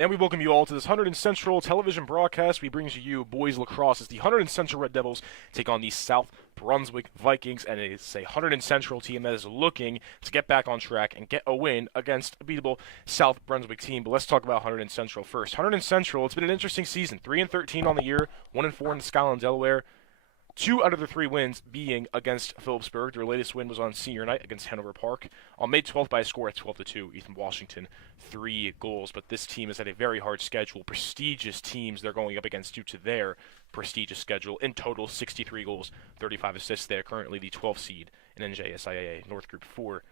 And we welcome you all to this Hunterdon Central television broadcast. We bring to you boys lacrosse as the Hunterdon Central Red Devils take on the South Brunswick Vikings, and it's a Hunterdon Central team that is looking to get back on track and get a win against a beatable South Brunswick team. But let's talk about Hunterdon Central first. Hunterdon Central, it's been an interesting season. 3-13 on the year, 1-4 in the Skyline, Delaware. 2 out of the 3 wins being against Phillipsburg. Their latest win was on senior night against Hanover Park on May 12th by a score of 12-2. Ethan Washington, 3 goals. But this team has had a very hard schedule. Prestigious teams they're going up against due to their prestigious schedule. In total, 63 goals, 35 assists. They are currently the 12th seed in NJSIAA North Group 4.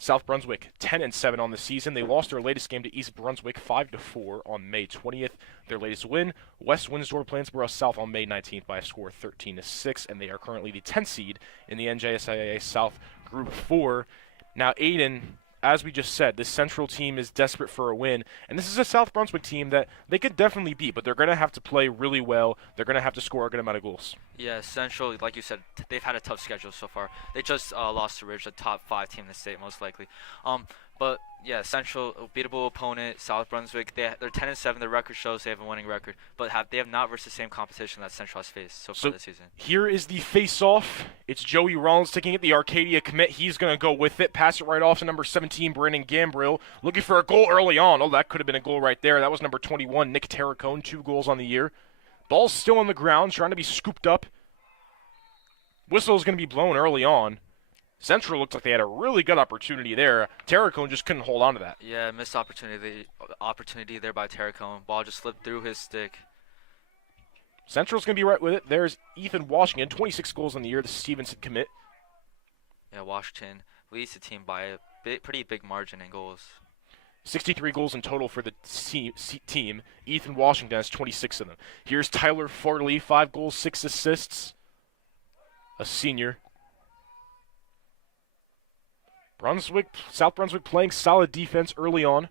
South Brunswick, 10-7 on the season. They lost their latest game to East Brunswick, 5-4 on May 20th. Their latest win, West Windsor Plainsboro South on May 19th by a score of 13-6, and they are currently the 10th seed in the NJSIAA South Group 4. Now, Aiden, as we just said, this Central team is desperate for a win, and this is a South Brunswick team that they could definitely beat, but they're going to have to play really well. They're going to have to score a good amount of goals. Yeah, Central, like you said, they've had a tough schedule so far. They just lost to Ridge, a top 5 team in the state, most likely. But yeah, Central, a beatable opponent. South Brunswick, they're 10-7. Their record shows they have a winning record, but they have not versed the same competition that Central has faced so far this season. Here is the face-off. It's Joey Rollins taking it, the Arcadia commit. He's going to go with it. Pass it right off to number 17, Brandon Gambrill. Looking for a goal early on. Oh, that could have been a goal right there. That was number 21, Nick Terracone, 2 goals on the year. Ball's still on the ground, trying to be scooped up. Whistle's going to be blown early on. Central looked like they had a really good opportunity there. Terracone just couldn't hold on to that. Yeah, missed opportunity there by Terracone. Ball just slipped through his stick. Central's going to be right with it. There's Ethan Washington, 26 goals on the year, the Stevenson commit. Yeah, Washington leads the team by a pretty big margin in goals. 63 goals in total for the team. Ethan Washington has 26 of them. Here's Tyler Farley, 5 goals, 6 assists. A senior. South Brunswick playing solid defense early on.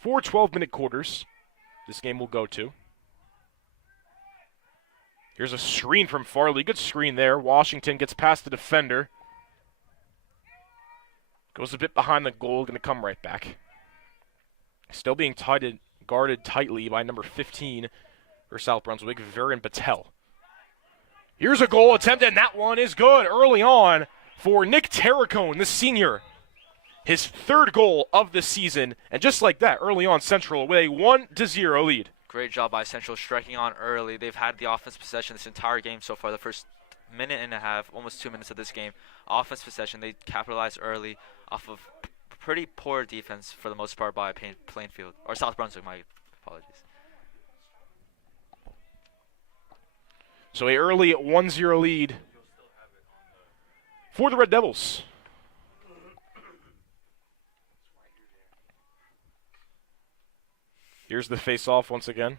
4 12-minute quarters this game will go to. Here's a screen from Farley. Good screen there. Washington gets past the defender. Goes a bit behind the goal. Going to come right back. Still being guarded tightly by number 15 for South Brunswick, Viren Patel. Here's a goal attempt, and that one is good early on for Nick Terracone, the senior. His 3rd goal of the season, and just like that, early on, Central with a 1-0 lead. Great job by Central striking on early. They've had the offense possession this entire game so far, the first minute and a half, almost 2 minutes of this game. Offense possession, they capitalized early off of pretty poor defense for the most part by Plainfield, or South Brunswick, my apologies. So a early 1-0 lead for the Red Devils. Here's the face-off once again.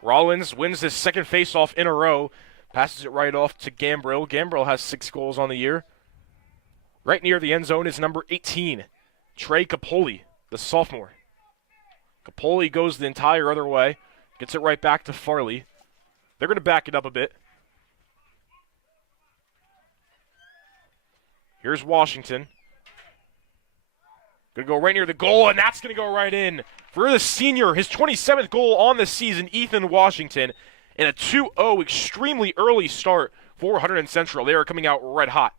Rollins wins his 2nd face-off in a row. Passes it right off to Gambrill. Gambrill has 6 goals on the year. Right near the end zone is number 18, Trey Capoli, the sophomore. Capoli goes the entire other way. Gets it right back to Farley. They're going to back it up a bit. Here's Washington. Going to go right near the goal, and that's going to go right in. For the senior, his 27th goal on the season, Ethan Washington, in a 2-0 extremely early start for Hunterdon Central. They are coming out red hot.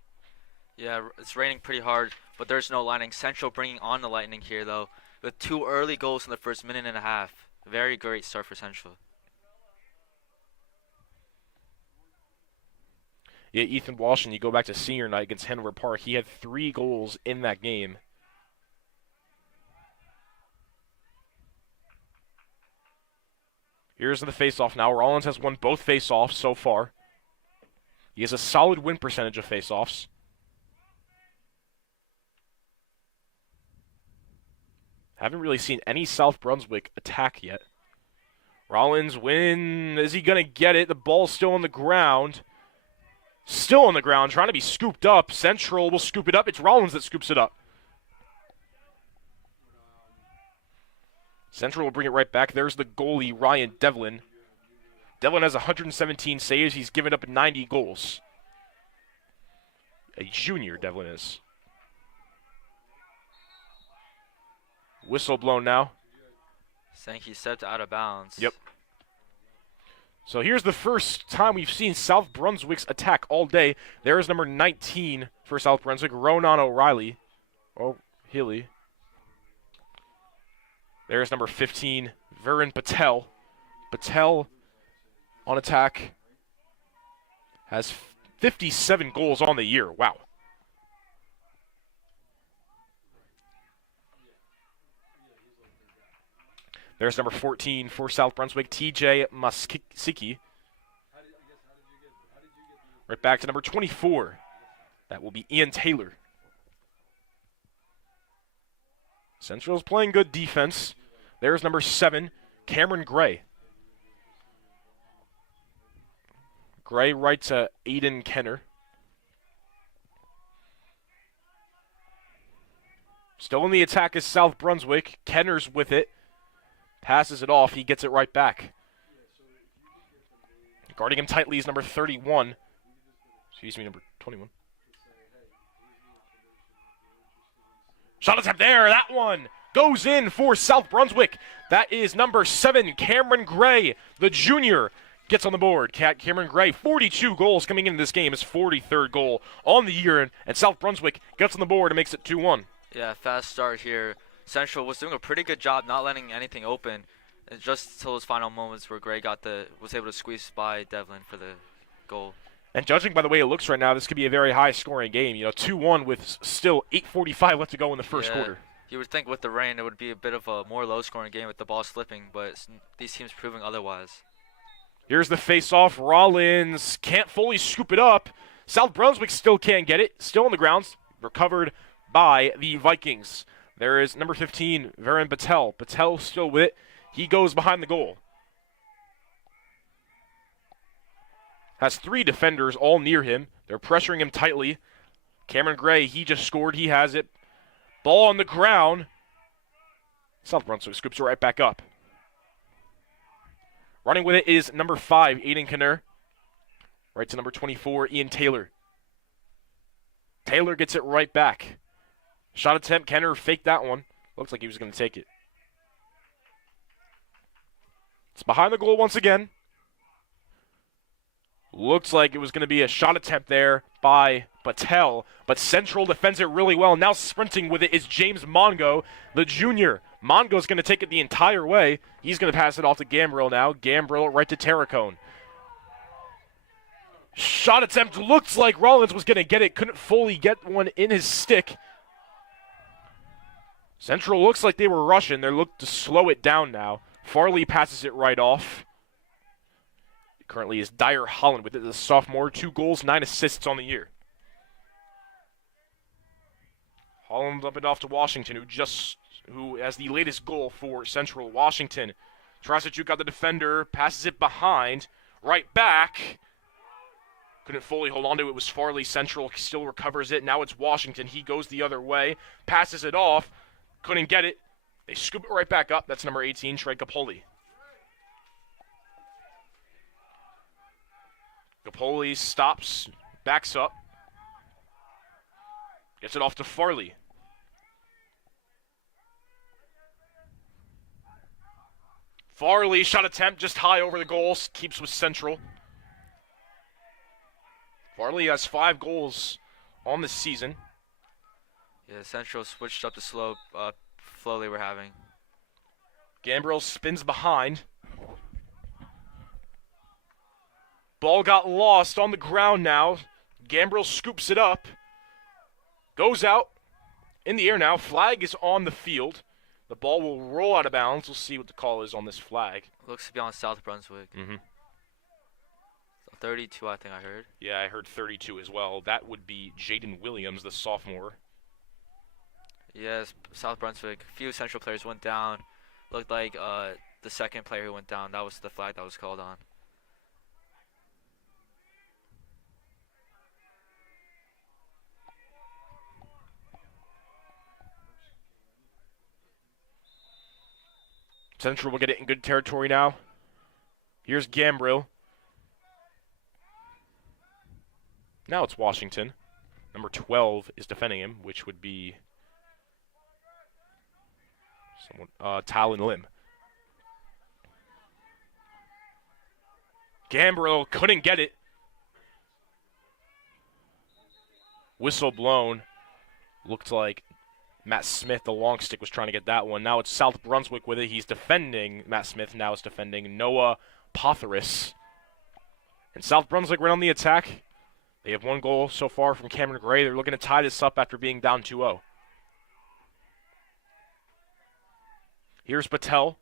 Yeah, it's raining pretty hard, but there's no lightning. Central bringing on the lightning here, though, with 2 early goals in the first minute and a half. Very great start for Central. Yeah, Ethan Washington, you go back to senior night against Hanover Park. He had 3 goals in that game. Here's the face-off now. Rollins has won both face-offs so far. He has a solid win percentage of face-offs. Haven't really seen any South Brunswick attack yet. Rollins is he going to get it? The ball's still on the ground. Still on the ground, trying to be scooped up. Central will scoop it up. It's Rollins that scoops it up. Central will bring it right back. There's the goalie, Ryan Devlin. Devlin has 117 saves. He's given up 90 goals. A junior, Devlin is. Whistle blown now. Saying he stepped out of bounds. Yep. So here's the first time we've seen South Brunswick's attack all day. There is number 19 for South Brunswick, Ronan O'Reilly. Oh, Healy. There's number 15, Viren Patel. Patel on attack has 57 goals on the year. Wow. There's number 14 for South Brunswick, TJ Masiki. Right back to number 24. That will be Ian Taylor. Central's playing good defense. There's number 7, Cameron Gray. Gray right to Aiden Kenner. Still in the attack is South Brunswick. Kenner's with it. Passes it off. He gets it right back. Guarding him tightly is number 31. Excuse me, number 21. Shot attempt there. That one goes in for South Brunswick. That is number 7, Cameron Gray, the junior, gets on the board. Cameron Gray, 42 goals coming into this game. His 43rd goal on the year, and South Brunswick gets on the board and makes it 2-1. Yeah, fast start here. Central was doing a pretty good job not letting anything open, and just till those final moments where Gray was able to squeeze by Devlin for the goal. And judging by the way it looks right now, this could be a very high-scoring game. 2-1 with still 8:45 left to go in the first quarter. You would think with the rain it would be a bit of a more low-scoring game with the ball slipping, but these teams proving otherwise. Here's the face-off. Rollins can't fully scoop it up. South Brunswick still can't get it. Still on the grounds. Recovered by the Vikings. There is number 15, Viren Patel. Patel still with it. He goes behind the goal. Has 3 defenders all near him. They're pressuring him tightly. Cameron Gray, he just scored. He has it. Ball on the ground. South Brunswick scoops it right back up. Running with it is number 5, Aiden Kenner. Right to number 24, Ian Taylor. Taylor gets it right back. Shot attempt, Kenner faked that one. Looks like he was going to take it. It's behind the goal once again. Looks like it was going to be a shot attempt there by Patel, but Central defends it really well. Now sprinting with it is James Mongo, the junior. Mongo's going to take it the entire way. He's going to pass it off to Gambrill now. Gambrill right to Terracone. Shot attempt. Looks like Rollins was going to get it. Couldn't fully get one in his stick. Central looks like they were rushing. They look to slow it down now. Farley passes it right off. Currently is Dyer Holland with it, the sophomore. 2 goals, 9 assists on the year. Holland up and off to Washington, who has the latest goal for Central. Washington tries to juke out the defender, passes it behind, right back. Couldn't fully hold on to it. It was Farley. Central still recovers it. Now it's Washington. He goes the other way, passes it off, couldn't get it. They scoop it right back up. That's number 18, Trey Capoli. Capoli stops, backs up, gets it off to Farley. Farley, shot attempt just high over the goals, keeps with Central. Farley has 5 goals on the season. Yeah, Central switched up the slow flow they were having. Gambrill spins behind. Ball got lost on the ground now. Gambrill scoops it up. Goes out. In the air now. Flag is on the field. The ball will roll out of bounds. We'll see what the call is on this flag. Looks to be on South Brunswick. 32, I think I heard. Yeah, I heard 32 as well. That would be Jaden Williams, the sophomore. Yes, South Brunswick. A few Central players went down. Looked like the second player who went down, that was the flag that was called on. Central will get it in good territory now. Here's Gambrill. Now it's Washington. Number 12 is defending him, which would be Talon Lim. Gambrill couldn't get it. Whistle blown. Looked like Matt Smith, the long stick, was trying to get that one. Now it's South Brunswick with it. He's defending Matt Smith. Now it's defending Noah Potharis. And South Brunswick right on the attack. They have one goal so far from Cameron Gray. They're looking to tie this up after being down 2-0. Here's Patel.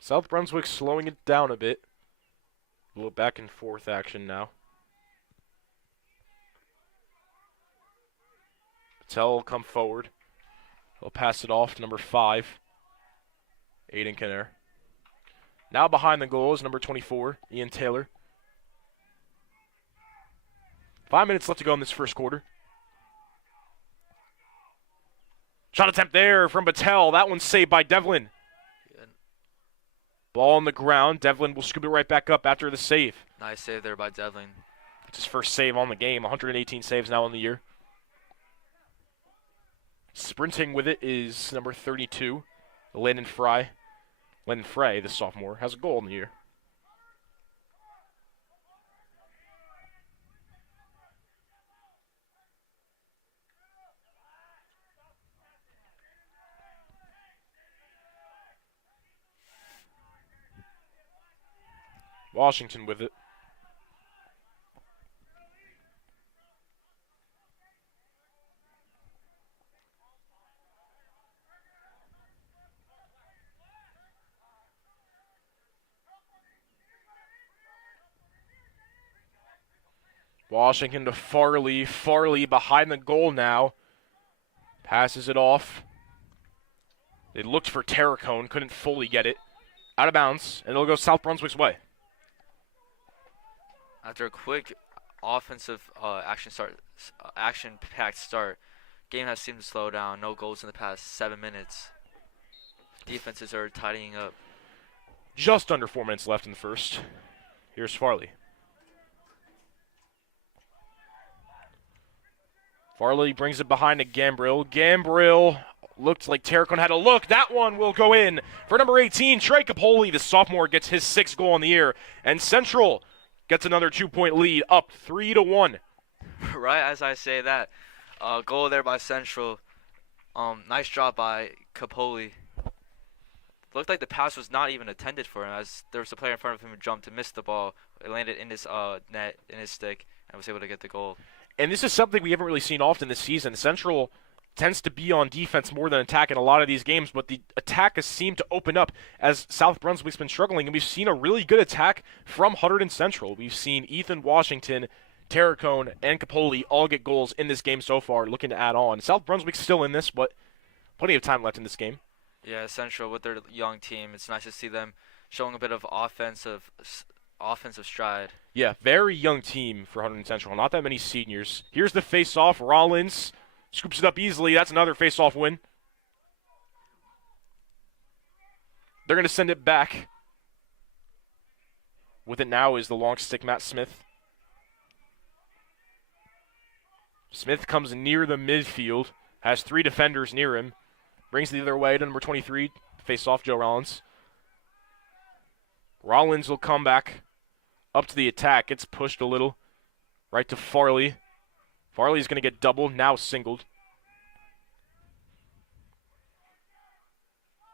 South Brunswick slowing it down a bit. A little back and forth action now. Patel will come forward. He'll pass it off to number 5, Aiden Kinner. Now behind the goal is number 24, Ian Taylor. 5 minutes left to go in this first quarter. Shot attempt there from Patel. That one's saved by Devlin. Good. Ball on the ground. Devlin will scoop it right back up after the save. Nice save there by Devlin. It's his first save on the game. 118 saves now in the year. Sprinting with it is number 32, Landon Fry. Landon Frey, the sophomore, has a goal in the year. Washington with it. Washington to Farley. Farley behind the goal now. Passes it off. They looked for Terracone, couldn't fully get it. Out of bounds, and it'll go South Brunswick's way. After a quick offensive action-packed start, game has seemed to slow down. No goals in the past 7 minutes. Defenses are tidying up. Just under 4 minutes left in the first. Here's Farley. Farley brings it behind to Gambrill. Gambrill looked like Terracone had a look. That one will go in for number 18, Trey Capoli. The sophomore gets his 6th goal in the year. And Central gets another 2-point lead, up 3-1. Right as I say that, goal there by Central. Nice job by Capoli. Looked like the pass was not even intended for him, as there was a player in front of him who jumped to miss the ball. It landed in his net, in his stick, and was able to get the goal. And this is something we haven't really seen often this season. Central tends to be on defense more than attack in a lot of these games, but the attack has seemed to open up as South Brunswick's been struggling, and we've seen a really good attack from Hunterdon Central. We've seen Ethan Washington, Terracone, and Capoli all get goals in this game so far, looking to add on. South Brunswick's still in this, but plenty of time left in this game. Yeah, Central with their young team, it's nice to see them showing a bit of offensive stride. Yeah, very young team for Hunterdon Central. Not that many seniors. Here's the face-off. Rollins scoops it up easily. That's another face-off win. They're going to send it back. With it now is the long stick, Matt Smith. Smith comes near the midfield. Has 3 defenders near him. Brings it the other way to number 23. Face-off, Joe Rollins. Rollins will come back up to the attack. Gets pushed a little. Right to Farley. Farley's going to get doubled. Now singled.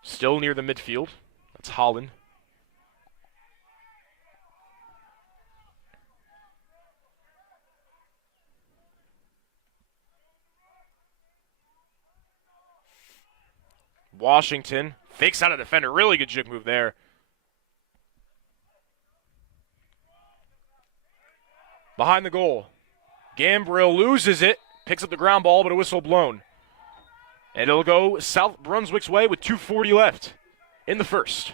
Still near the midfield. That's Holland. Washington fakes out a defender. Really good jig move there. Behind the goal. Gambrill loses it. Picks up the ground ball, but a whistle blown. And it'll go South Brunswick's way with 2:40 left in the first.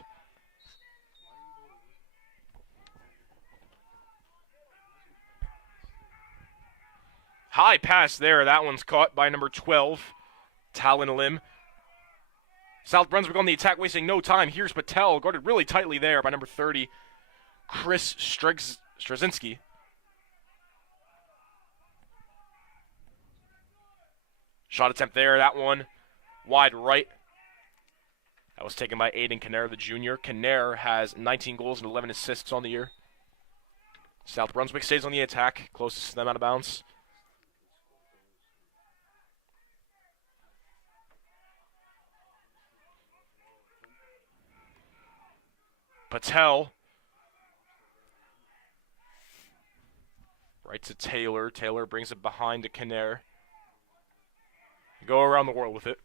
High pass there. That one's caught by number 12, Talon Lim. South Brunswick on the attack, wasting no time. Here's Patel, guarded really tightly there by number 30, Chris Straczynski. Shot attempt there. That one wide right. That was taken by Aiden Kinnair, the junior. Kinnair has 19 goals and 11 assists on the year. South Brunswick stays on the attack, closest to them out of bounds. Patel. Right to Taylor. Taylor brings it behind to Kinnair. Go around the world with it.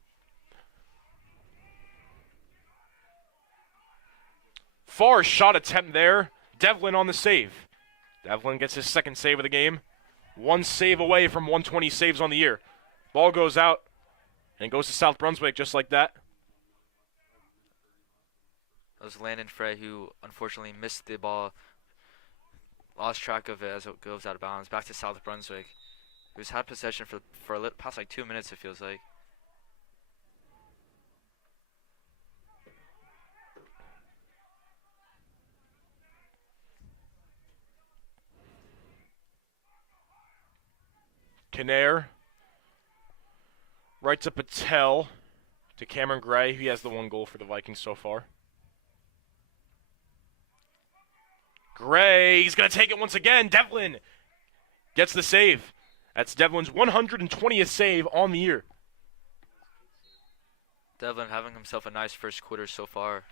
Far shot attempt there. Devlin on the save. Devlin gets his second save of the game. One save away from 120 saves on the year. Ball goes out and goes to South Brunswick just like that. That was Landon Frey who unfortunately missed the ball. Lost track of it as it goes out of bounds. Back to South Brunswick. Who's had possession for past like 2 minutes, it feels like. Kinnair. Right to Patel. To Cameron Gray. He has the one goal for the Vikings so far. Gray, he's going to take it once again. Devlin gets the save. That's Devlin's 120th save on the year. Devlin having himself a nice first quarter so far.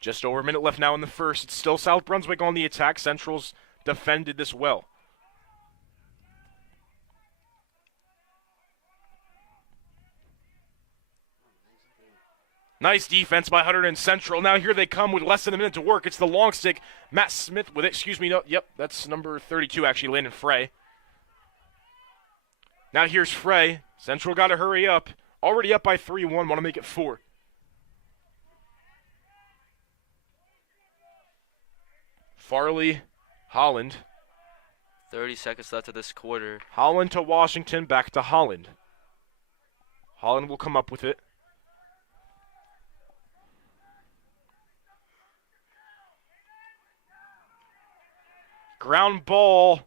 Just over a minute left now in the first. It's still South Brunswick on the attack. Central's defended this well. Nice defense by Hunterdon Central. Now here they come with less than a minute to work. It's the long stick. Matt Smith with it. Excuse me. No, yep, that's number 32 actually, Landon Frey. Now here's Frey. Central got to hurry up. Already up by 3-1. Want to make it 4. Farley, Holland. 30 seconds left of this quarter. Holland to Washington, back to Holland. Holland will come up with it. Ground ball.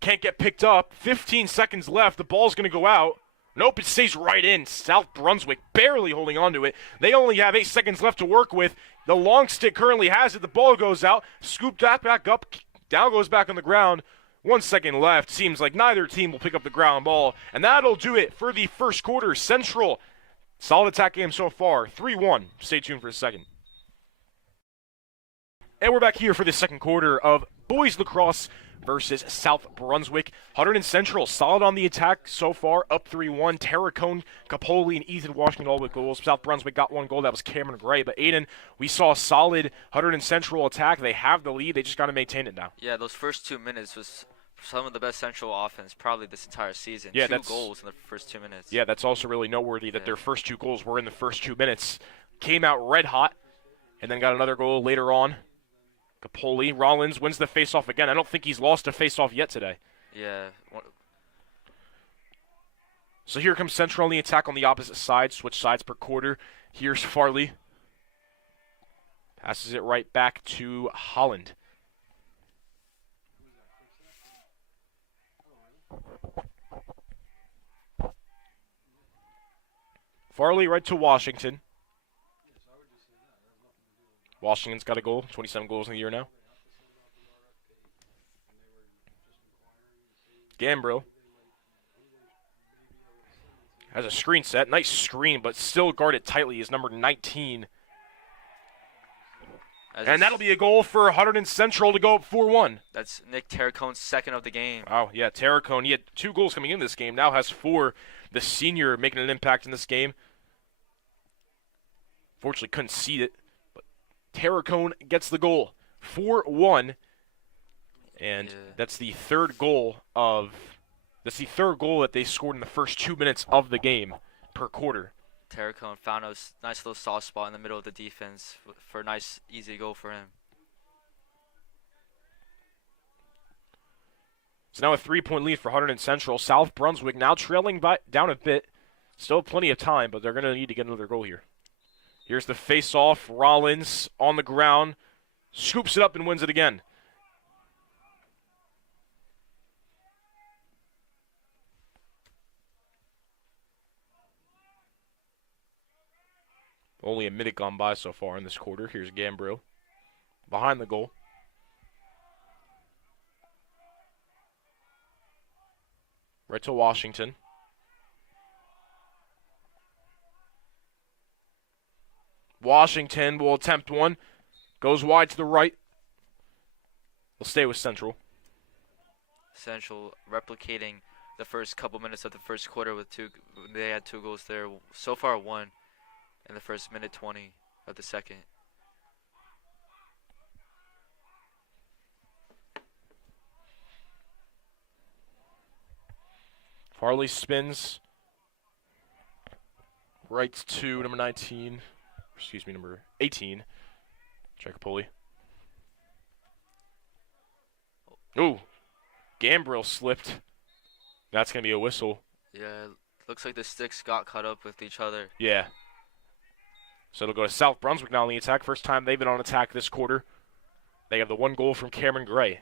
Can't get picked up. 15 seconds left. The ball's going to go out. Nope, it stays right in. South Brunswick barely holding on to it. They only have 8 seconds left to work with. The long stick currently has it. The ball goes out. Scooped that back up. Down goes back on the ground. 1 second left. Seems like neither team will pick up the ground ball. And that'll do it for the first quarter. Central, solid attack game so far. 3-1. Stay tuned for a second. And we're back here for the second quarter of boys lacrosse versus South Brunswick. Hunterdon Central solid on the attack so far, up 3-1. Terracone, Capoli, and Ethan Washington all with goals. South Brunswick got one goal. That was Cameron Gray. But Aiden, we saw a solid Hunterdon Central attack. They have the lead. They just got to maintain it now. Yeah, those first 2 minutes was some of the best Central offense probably this entire season. Yeah, 2 goals in the first 2 minutes. Yeah, that's also really noteworthy that their first 2 goals were in the first 2 minutes. Came out red hot and then got another goal later on. Capoli, Rollins wins the faceoff again. I don't think he's lost a faceoff yet today. Yeah. So here comes Central on the attack on the opposite side. Switch sides per quarter. Here's Farley. Passes it right back to Holland. Farley right to Washington. Washington's got a goal, 27 goals in the year now. Gambro has a screen set. Nice screen, but still guarded tightly is number 19. And that'll be a goal for Hunterdon Central to go up 4-1. That's Nick Terracone's second of the game. Oh, yeah, Terracone. He had 2 goals coming in this game. Now has 4. The senior making an impact in this game. Fortunately, couldn't see it. Terracone gets the goal, 4-1, and that's the third goal that they scored in the first 2 minutes of the game per quarter. Terracone found a nice little soft spot in the middle of the defense for a nice, easy goal for him. So now a 3-point lead for Hunterdon Central. South Brunswick now trailing down a bit. Still plenty of time, but they're going to need to get another goal here. Here's the face-off. Rollins on the ground. Scoops it up and wins it again. Only a minute gone by so far in this quarter. Here's Gambrill behind the goal. Right to Washington. Washington will attempt one. Goes wide to the right. They'll stay with Central. Central replicating the first couple minutes of the first quarter with two. They had 2 goals there. So far, 1 in the first minute 20 of the second. Farley spins. Right to number 19. Excuse me, number 18. Jacopoli. Ooh. Gambrill slipped. That's going to be a whistle. Yeah, looks like the sticks got caught up with each other. Yeah. So it'll go to South Brunswick now on the attack. First time they've been on attack this quarter. They have the 1 goal from Cameron Gray.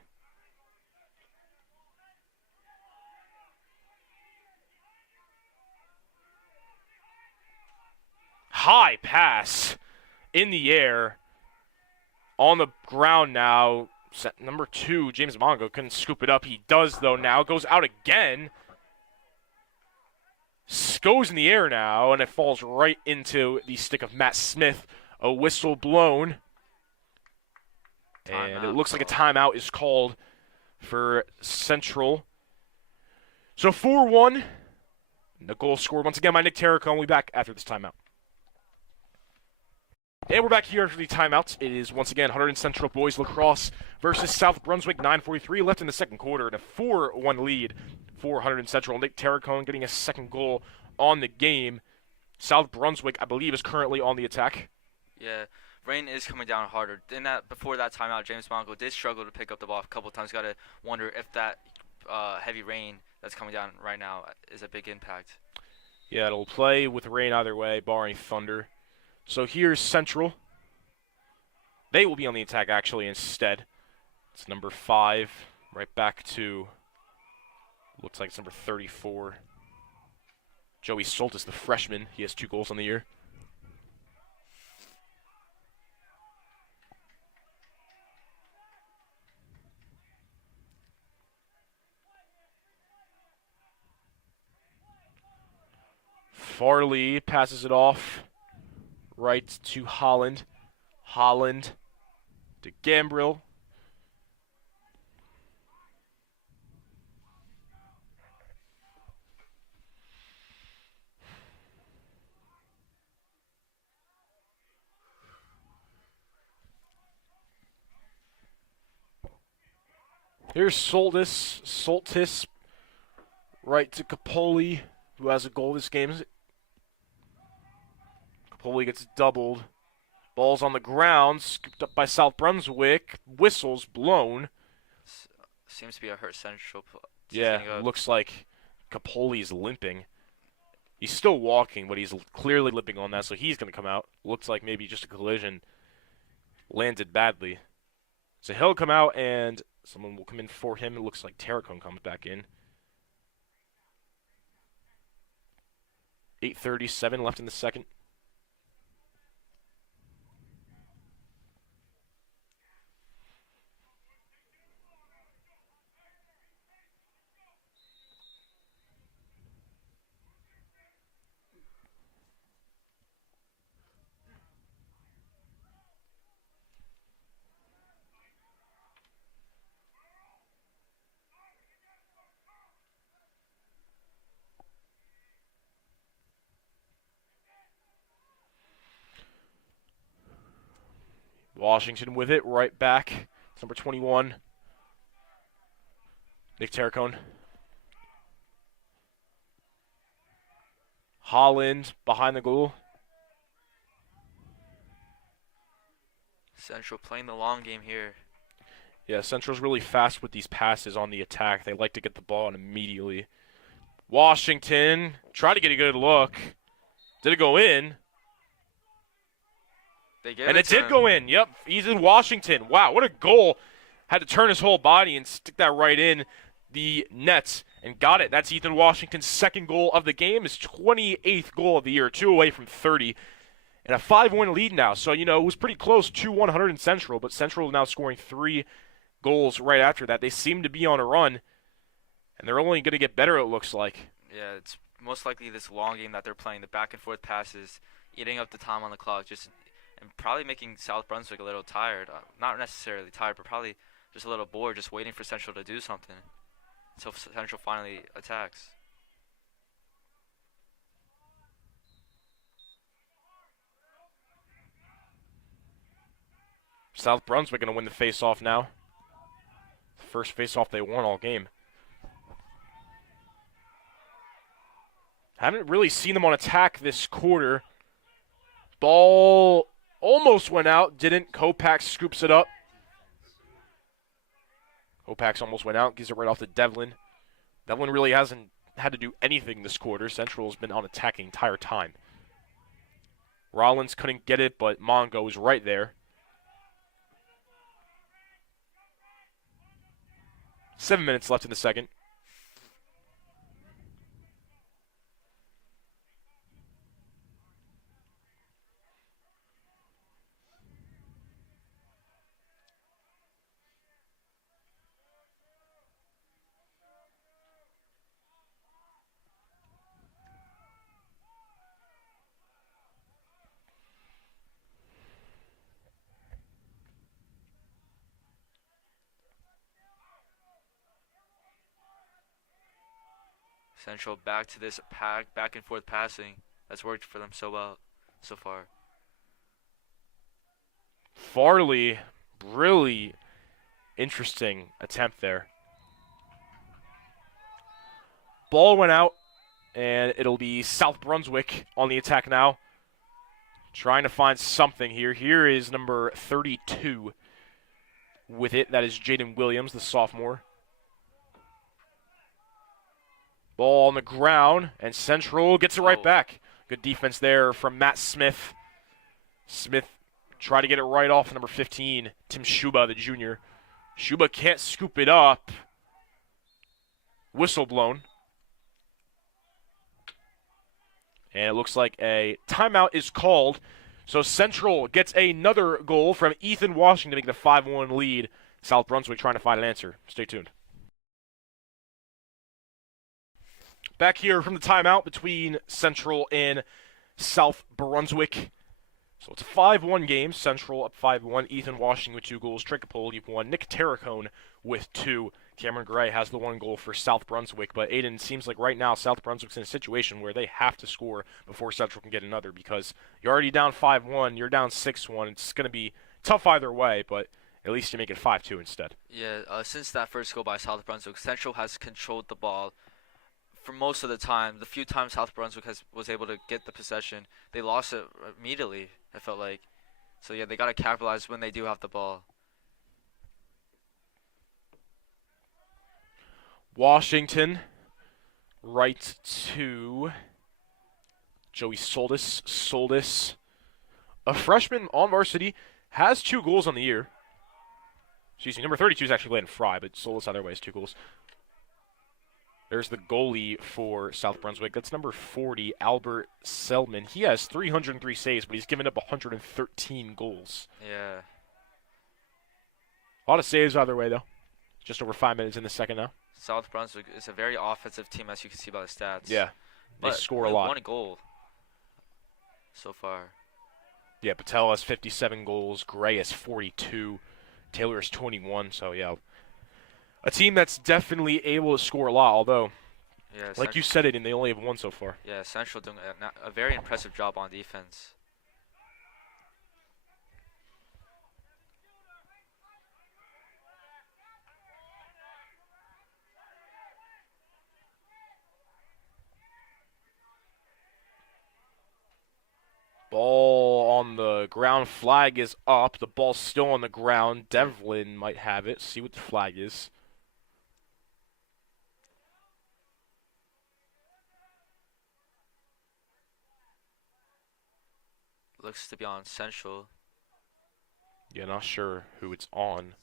High pass in the air. On the ground now. Number 2, James Mongo, couldn't scoop it up. He does, though, now. Goes out again. Goes in the air now, and it falls right into the stick of Matt Smith. A whistle blown. And it looks like a timeout is called for Central. So 4-1. The goal scored once again by Nick Terracone. We'll be back after this timeout. And we're back here after the timeout. It is once again Hunterdon Central boys lacrosse versus South Brunswick. 9:43 left in the second quarter, and a 4-1 lead for Hunterdon Central. Nick Terracone getting a second goal on the game. South Brunswick, I believe, is currently on the attack. Yeah, rain is coming down harder. Before that timeout, James Mongo did struggle to pick up the ball a couple times. Got to wonder if that heavy rain that's coming down right now is a big impact. Yeah, it'll play with rain either way, barring thunder. So here's Central. They will be on the attack, actually, instead. It's number 5, right back to, looks like it's number 34. Joey Soltis, the freshman. He has 2 goals on the year. Farley passes it off. Right to Holland. Holland to Gambrill. Here's Soltis. Right to Capoli, who has a goal this game. Capoli gets doubled. Ball's on the ground, scooped up by South Brunswick. Whistles blown. Seems to be a hurt Central. Yeah, looks like Capoli's limping. He's still walking, but he's clearly limping on that, so he's going to come out. Looks like maybe just a collision. Landed badly. So he'll come out, and someone will come in for him. It looks like Terracone comes back in. 8:37 left in the second. Washington with it, right back. It's number 21. Nick Terracone. Holland behind the goal. Central playing the long game here. Yeah, Central's really fast with these passes on the attack. They like to get the ball on immediately. Washington, try to get a good look. Did it go in? They gave And it it to did him. go in. Yep, he's in Washington. Wow, what a goal. Had to turn his whole body and stick that right in the nets and got it. That's Ethan Washington's second goal of the game, his 28th goal of the year, 2 away from 30. And a 5-1 lead now. So, it was pretty close, 2-100 in Central, but Central now scoring 3 goals right after that. They seem to be on a run, and they're only going to get better, it looks like. Yeah, it's most likely this long game that they're playing, the back and forth passes, eating up the time on the clock, and probably making South Brunswick a little tired. Not necessarily tired, but probably just a little bored, just waiting for Central to do something. Until Central finally attacks. South Brunswick going to win the face-off now. First face-off they won all game. Haven't really seen them on attack this quarter. Ball almost went out. Didn't. Kopax scoops it up. Kopax almost went out. Gives it right off to Devlin. Devlin really hasn't had to do anything this quarter. Central has been on attack the entire time. Rollins couldn't get it, but Mongo was right there. 7 minutes left in the second. Central back to this back and forth passing that's worked for them so well so far. Farley, really interesting attempt there. Ball went out, and it'll be South Brunswick on the attack now. Trying to find something here. Here is number 32 with it. That is Jaden Williams, the sophomore. Ball on the ground, and Central gets it right back. Good defense there from Matt Smith. Smith tried to get it right off number 15, Tim Shuba, the junior. Shuba can't scoop it up. Whistle blown. And it looks like a timeout is called. So Central gets another goal from Ethan Washington to make it a 5-1 lead. South Brunswick trying to find an answer. Stay tuned. Back here from the timeout between Central and South Brunswick. So it's a 5-1 game. Central up 5-1. Ethan Washington with 2 goals. Trickapole, you've won. Nick Terracone with 2. Cameron Gray has the 1 goal for South Brunswick. But Aiden, seems like right now South Brunswick's in a situation where they have to score before Central can get another, because you're already down 5-1. You're down 6-1. It's going to be tough either way, but at least you make it 5-2 instead. Yeah, since that first goal by South Brunswick, Central has controlled the ball for most of the time. The few times South Brunswick was able to get the possession, they lost it immediately, it felt like. So yeah, they got to capitalize when they do have the ball. Washington, right to Joey Soldis. Soldis, a freshman on varsity, has 2 goals on the year. Excuse me, number 32 is actually Landon Fry, but Soldis otherwise 2 goals. There's the goalie for South Brunswick. That's number 40, Albert Selman. He has 303 saves, but he's given up 113 goals. Yeah. A lot of saves either way, though. Just over 5 minutes in the second now. South Brunswick is a very offensive team, as you can see by the stats. Yeah, they but score a lot. 1 goal so far. Yeah, Patel has 57 goals. Gray has 42. Taylor has 21. So, yeah, a team that's definitely able to score a lot, although, yeah, like you said it, and they only have 1 so far. Yeah, Central doing a very impressive job on defense. Ball on the ground. Flag is up. The ball's still on the ground. Devlin might have it. See what the flag is. Looks to be on Central. Yeah, not sure who it's on.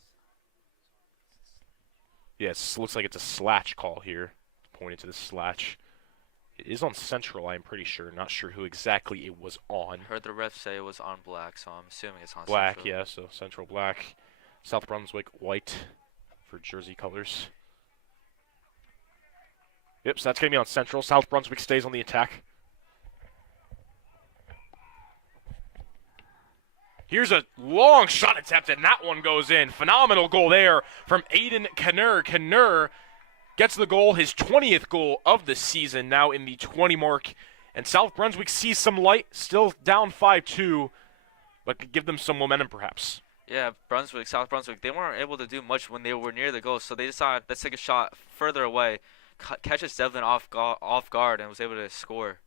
Yes, looks like it's a slatch call here. Pointing to the slatch. It is on Central, I'm pretty sure. Not sure who exactly it was on. Heard the ref say it was on black, so I'm assuming it's on Black, Central. yeah, so Central black. South Brunswick white for jersey colors. Yep, so that's going to be on Central. South Brunswick stays on the attack. Here's a long shot attempt, and that one goes in. Phenomenal goal there from Aiden Knurr. Knurr gets the goal, his 20th goal of the season, now in the 20 mark. And South Brunswick sees some light, still down 5-2, but could give them some momentum perhaps. Yeah, South Brunswick, they weren't able to do much when they were near the goal, so they decided, let's take a shot further away. Catches Devlin off guard and was able to score.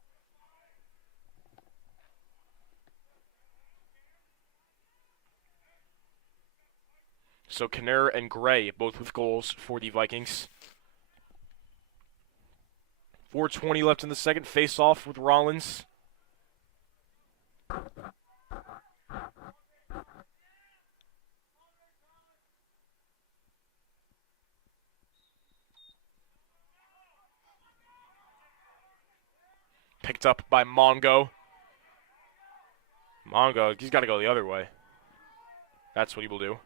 So Knurr and Gray both with goals for the Vikings. 4:20 left in the second. Face off with Rollins. Picked up by Mongo. Mongo, he's got to go the other way. That's what he will do.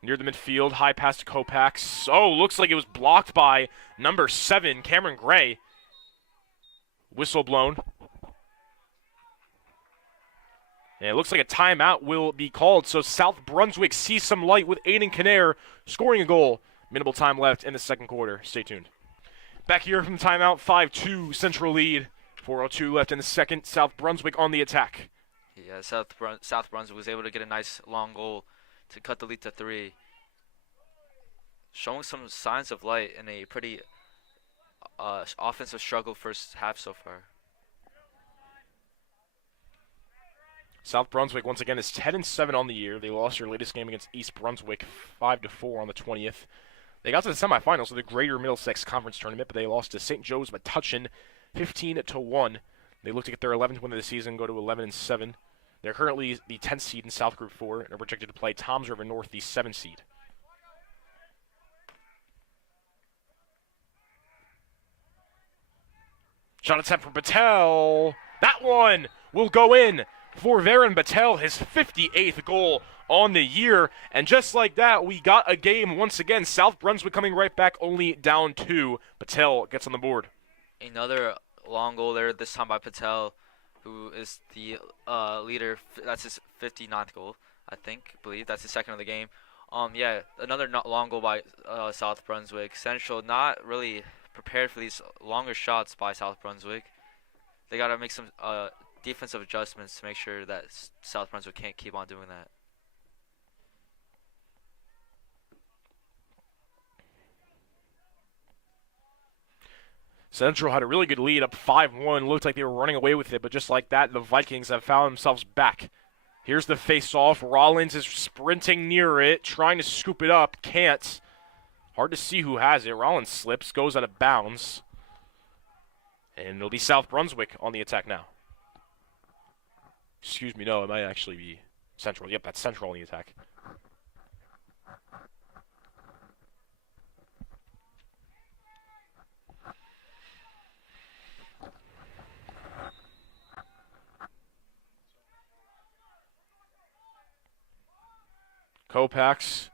Near the midfield, high pass to Kopax. Oh, looks like it was blocked by number 7, Cameron Gray. Whistle blown. And it looks like a timeout will be called, so South Brunswick sees some light with Aiden Knurr scoring a goal. Minimal time left in the second quarter. Stay tuned. Back here from the timeout, 5-2 Central lead. 4:02 left in the second. South Brunswick on the attack. Yeah, South Brunswick was able to get a nice long goal to cut the lead to 3. Showing some signs of light in a pretty offensive struggle first half so far. South Brunswick, once again, is 10-7 on the year. They lost their latest game against East Brunswick 5-4 on the 20th. They got to the semifinals of the Greater Middlesex Conference Tournament, but they lost to St. Joe's Metuchen 15-1. They look to get their 11th win of the season, go to 11-7. They're currently the 10th seed in South Group 4 and are projected to play Toms River North, the 7th seed. Shot attempt from Patel. That one will go in for Varan Patel, his 58th goal on the year. And just like that, we got a game once again. South Brunswick coming right back, only down 2. Patel gets on the board. Another long goal there, this time by Patel, who is the leader. That's his 59th goal, I believe. That's his second of the game. Yeah, another long goal by South Brunswick. Central not really prepared for these longer shots by South Brunswick. They got to make some defensive adjustments to make sure that South Brunswick can't keep on doing that. Central had a really good lead, up 5-1. Looked like they were running away with it, but just like that, the Vikings have found themselves back. Here's the face-off. Rollins is sprinting near it, trying to scoop it up. Can't. Hard to see who has it. Rollins slips, goes out of bounds. And it'll be South Brunswick on the attack now. Excuse me, no, it might actually be Central. Yep, that's Central on the attack. Kopax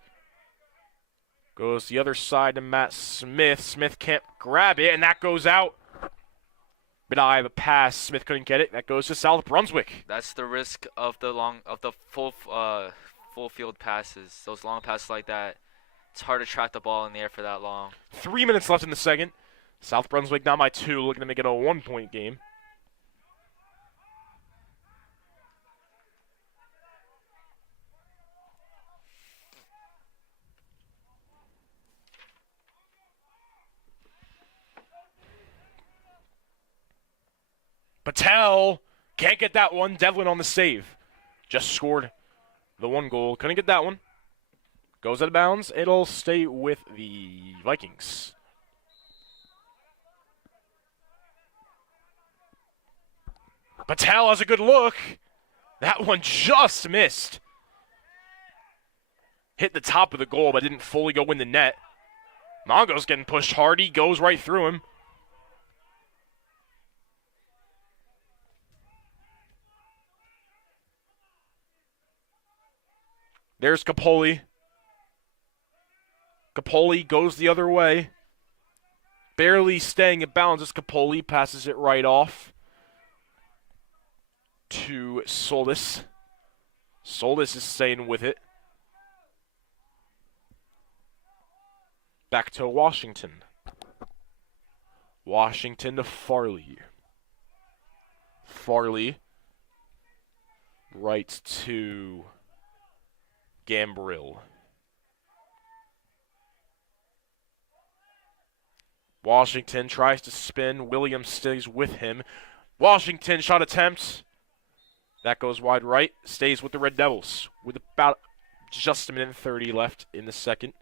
goes the other side to Matt Smith. Smith can't grab it, and that goes out. But I have a pass. Smith couldn't get it. That goes to South Brunswick. That's the risk of the full field passes. Those long passes like that, it's hard to track the ball in the air for that long. 3 minutes left in the second. South Brunswick down by 2, looking to make it a 1-point game. Patel can't get that one. Devlin on the save. just scored the one goal. Couldn't get that one. Goes out of bounds. It'll stay with the Vikings. Patel has a good look. That one just missed. Hit the top of the goal, but didn't fully go in the net. Mongo's getting pushed hard. He goes right through him. There's Capoli. Capoli goes the other way. Barely staying in bounds as Capoli passes it right off to Solis. Solis is staying with it. Back to Washington. Washington to Farley. Farley. Right to Gambrill. Washington tries to spin. Williams stays with him. Washington shot attempt. That goes wide right. Stays with the Red Devils with about just a minute and 30 left in the second.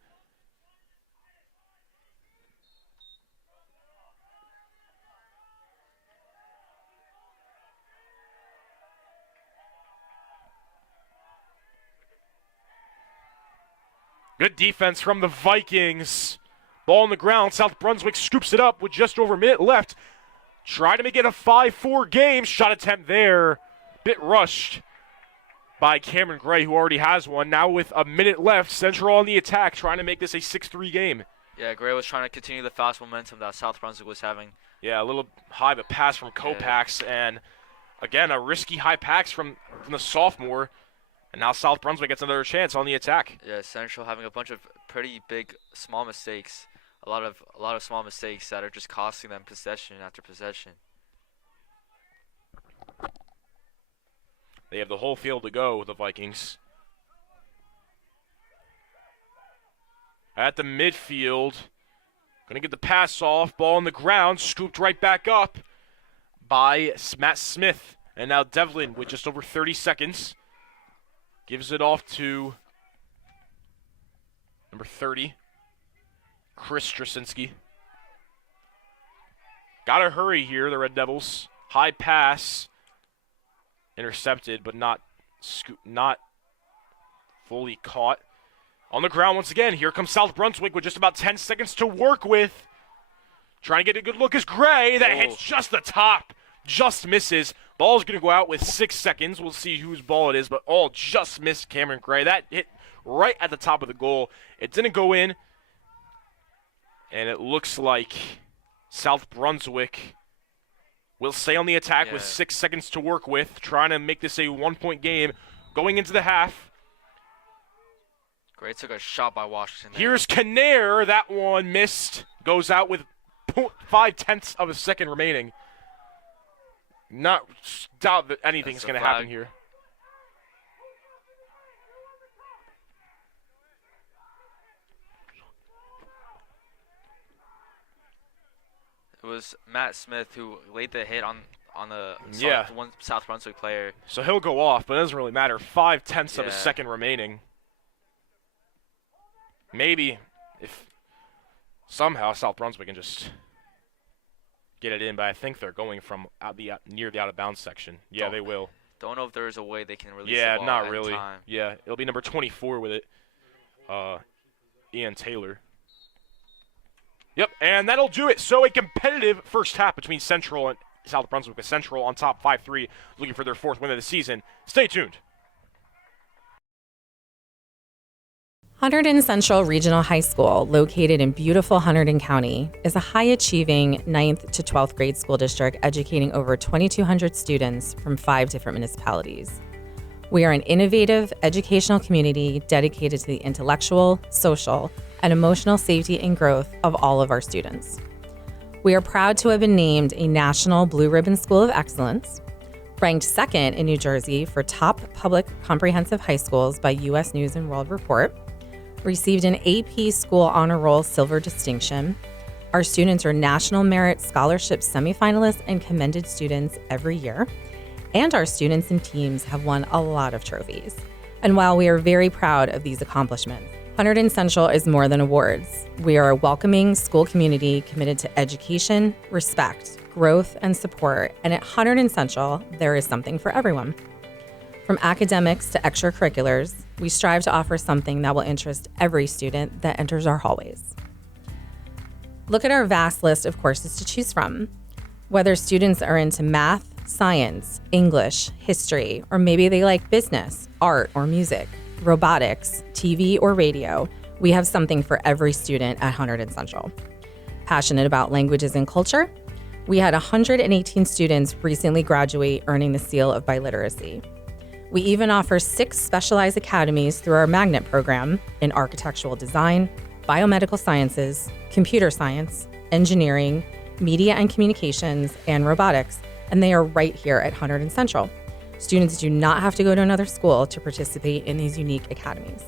Good defense from the Vikings. Ball on the ground. South Brunswick scoops it up with just over a minute left. Try to make it a 5-4 game. Shot attempt there. Bit rushed by Cameron Gray, who already has one. Now with a minute left, Central on the attack, trying to make this a 6-3 game. Yeah, Gray was trying to continue the fast momentum that South Brunswick was having. Yeah, a little high of a pass from Kopax, and again, a risky high pass from the sophomore. And now South Brunswick gets another chance on the attack. Yeah, Central having a bunch of pretty big small mistakes. A lot of small mistakes that are just costing them possession after possession. They have the whole field to go, the Vikings. At the midfield. Going to get the pass off. Ball on the ground. Scooped right back up by Matt Smith. And now Devlin with just over 30 seconds. Gives it off to number 30. Chris Straczynski. Gotta hurry here, the Red Devils. High pass. Intercepted, but not fully caught. On the ground once again. Here comes South Brunswick with just about 10 seconds to work with. Trying to get a good look is Gray. That hits just the top. Just misses. Ball's going to go out with 6 seconds. We'll see whose ball it is, but all just missed Cameron Gray. That hit right at the top of the goal. It didn't go in. And it looks like South Brunswick will stay on the attack with 6 seconds to work with, trying to make this a 1-point game going into the half. Gray took a shot by Washington there. Here's Kinnair. That one missed. Goes out with 0.5 of a second remaining. Not doubt that anything's going to happen here. It was Matt Smith who laid the hit on the one South Brunswick player. So he'll go off, but it doesn't really matter. 0.5 of a second remaining. Maybe if somehow South Brunswick can just get it in, but I think they're going from near the out-of-bounds section. Yeah, they will. Don't know if there's a way they can release the ball not at really. time. Yeah, it'll be number 24 with it. Ian Taylor. Yep, and that'll do it. So a competitive first half between Central and South Brunswick, with Central on top 5-3, looking for their 4th win of the season. Stay tuned. Hunterdon Central Regional High School, located in beautiful Hunterdon County, is a high-achieving 9th to 12th grade school district educating over 2,200 students from 5 different municipalities. We are an innovative educational community dedicated to the intellectual, social, and emotional safety and growth of all of our students. We are proud to have been named a National Blue Ribbon School of Excellence, ranked 2nd in New Jersey for top public comprehensive high schools by U.S. News & World Report, received an AP School Honor Roll Silver Distinction. Our students are National Merit Scholarship semifinalists and commended students every year. And our students and teams have won a lot of trophies. And while we are very proud of these accomplishments, Hunterdon Central is more than awards. We are a welcoming school community committed to education, respect, growth, and support. And at Hunterdon Central, there is something for everyone. From academics to extracurriculars, we strive to offer something that will interest every student that enters our hallways. Look at our vast list of courses to choose from. Whether students are into math, science, English, history, or maybe they like business, art, or music, robotics, TV, or radio, we have something for every student at Hunterdon Central. Passionate about languages and culture? We had 118 students recently graduate earning the seal of biliteracy. We even offer 6 specialized academies through our magnet program in architectural design, biomedical sciences, computer science, engineering, media and communications, and robotics, and they are right here at Hunterdon Central. Students do not have to go to another school to participate in these unique academies.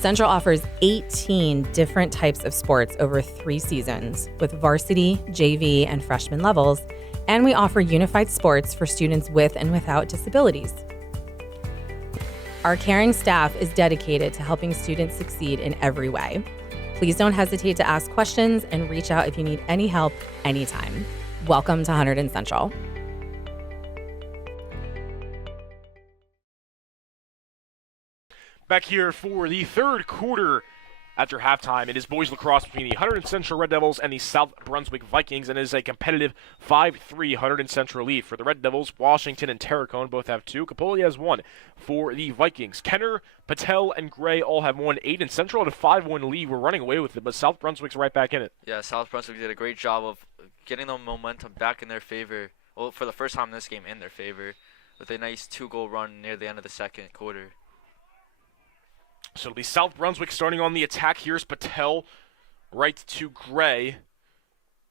Central offers 18 different types of sports over 3 seasons with varsity, JV, and freshman levels, and we offer unified sports for students with and without disabilities. Our caring staff is dedicated to helping students succeed in every way. Please don't hesitate to ask questions and reach out if you need any help anytime. Welcome to Hunterdon Central. Back here for the third quarter after halftime. It is boys lacrosse between the Hunterdon Central Red Devils and the South Brunswick Vikings, and it is a competitive 5-3 Hunterdon Central lead. For the Red Devils, Washington and Terracone both have 2. Capoli has 1. For the Vikings, Kenner, Patel, and Gray all have 1. Aiden Central had a 5-1 lead. We're running away with it, but South Brunswick's right back in it. Yeah, South Brunswick did a great job of getting the momentum back in their favor. Well, for the first time in this game, in their favor, with a nice 2-goal run near the end of the second quarter. So it'll be South Brunswick starting on the attack. Here's Patel right to Gray.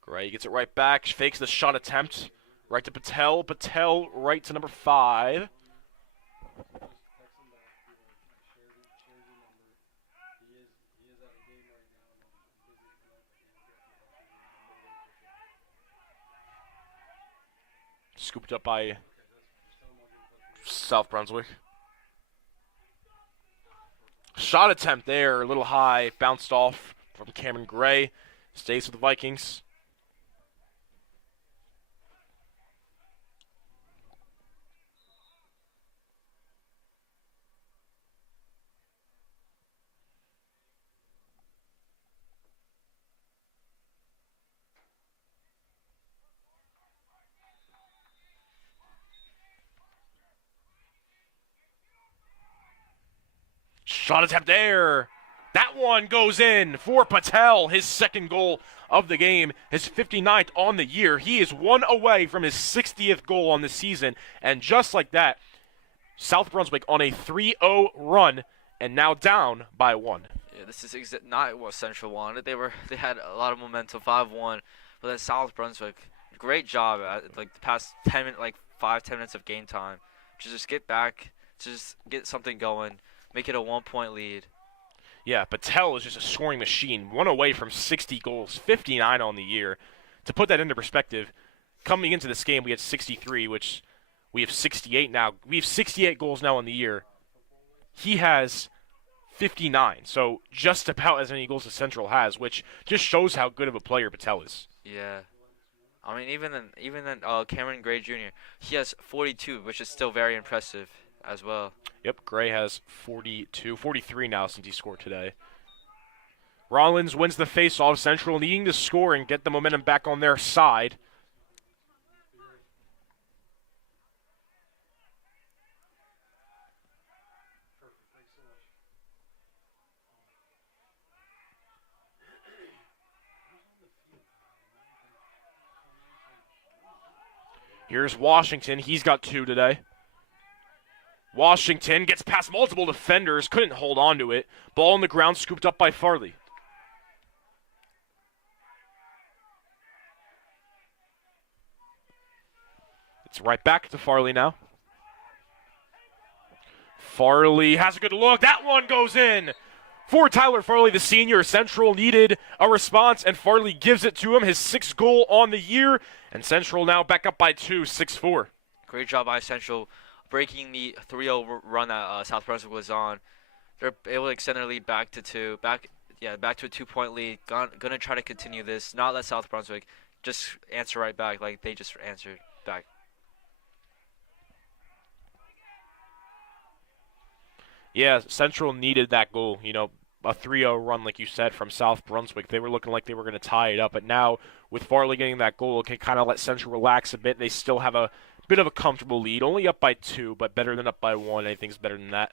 Gray gets it right back, fakes the shot attempt. Right to Patel. Patel right to number 5. Scooped up by South Brunswick. Shot attempt there, a little high, bounced off from Cameron Gray. Stays with the Vikings. Shot attempt there. That one goes in for Patel, his second goal of the game, his 59th on the year. He is 1 away from his 60th goal on the season. And just like that, South Brunswick on a 3-0 run and now down by 1. Yeah, this is not what Central wanted. They had a lot of momentum, 5-1, but then South Brunswick, great job at like the past 10 minutes, like 5-10 minutes of game time, to just get back, to just get something going. Make it a 1-point lead. Yeah, Patel is just a scoring machine. 1 away from 60 goals, 59 on the year. To put that into perspective, coming into this game, we had 63, which we have 68 now. We have 68 goals now on the year. He has 59, so just about as many goals as Central has, which just shows how good of a player Patel is. Yeah. I mean, even then, Cameron Gray Jr., he has 42, which is still very impressive as well. Yep, Gray has 43 now since he scored today. Rollins wins the face-off. Central needing to score and get the momentum back on their side. Here's Washington. He's got 2 today. Washington gets past multiple defenders, couldn't hold on to it. Ball on the ground, scooped up by Farley. It's right back to Farley now. Farley has a good look. That one goes in. For Tyler Farley, the senior, Central needed a response, and Farley gives it to him, his 6th goal on the year. And Central now back up by 2, 6-4. great job by Central breaking the 3-0 run that South Brunswick was on. They're able to extend their lead back to back to a 2-point lead. Gonna try to continue this, not let South Brunswick just answer right back like they just answered back. Yeah, Central needed that goal. You know, a 3-0 run, like you said, from South Brunswick. They were looking like they were going to tie it up. But now, with Farley getting that goal, it can kind of let Central relax a bit. They still have a bit of a comfortable lead. Only up by 2, but better than up by 1. Anything's better than that.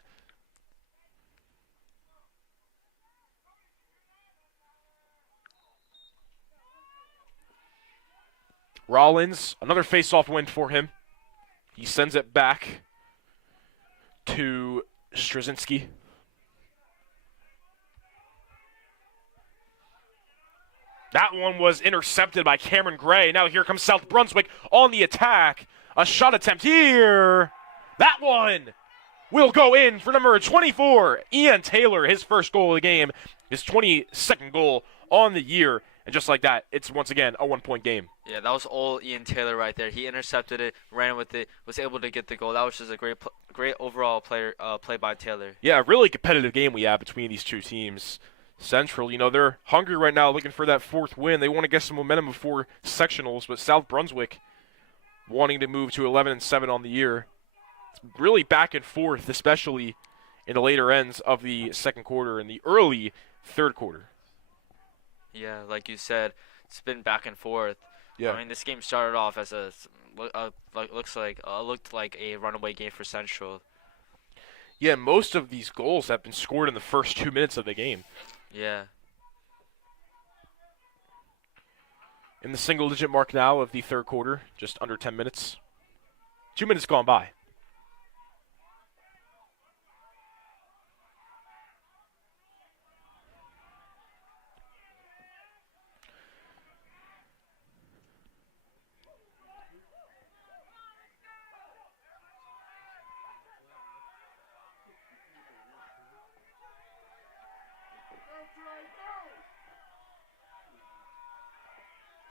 Rollins, another face-off win for him. He sends it back to Straczynski. That one was intercepted by Cameron Gray. Now here comes South Brunswick on the attack. A shot attempt here. That one will go in for number 24, Ian Taylor, his first goal of the game, his 22nd goal on the year. And just like that, it's once again a 1-point game. Yeah, that was all Ian Taylor right there. He intercepted it, ran with it, was able to get the goal. That was just a great overall play by Taylor. Yeah, a really competitive game we have between these two teams. Central, you know, they're hungry right now, looking for that 4th win. They want to get some momentum before sectionals, but South Brunswick wanting to move to 11-7 on the year. It's really back and forth, especially in the later ends of the second quarter and the early third quarter. Yeah, like you said, it's been back and forth. Yeah. I mean, this game started off as looked like a runaway game for Central. Yeah, most of these goals have been scored in the first 2 minutes of the game. Yeah. In the single-digit mark now of the third quarter, just under 10 minutes. 2 minutes gone by.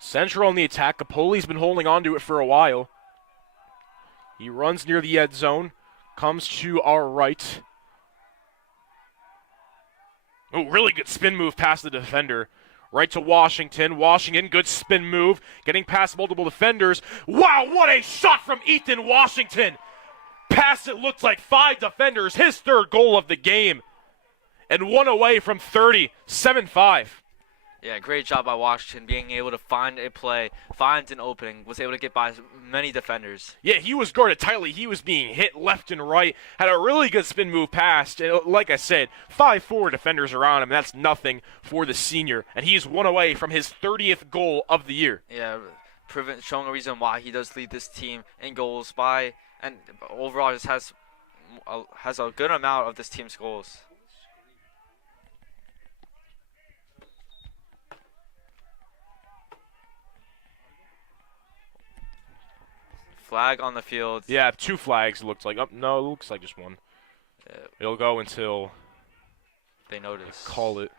Central on the attack. Capoli's been holding on to it for a while. He runs near the end zone. Comes to our right. Oh, really good spin move past the defender. Right to Washington. Washington, good spin move. Getting past multiple defenders. Wow, what a shot from Ethan Washington. Past it looked like 5 defenders. His 3rd goal of the game. And 1 away from 30. 7-5. Yeah, great job by Washington being able to find a play, find an opening, was able to get by many defenders. Yeah, he was guarded tightly. He was being hit left and right. Had a really good spin move past. And like I said, 5'4" defenders around him. That's nothing for the senior. And he's 1 away from his 30th goal of the year. Yeah, showing a reason why he does lead this team in goals by, and overall just has a good amount of this team's goals. Flag on the field. Yeah, 2 flags, it looks like. Oh, no, it looks like just 1. Yeah. It'll go until they notice. Call it.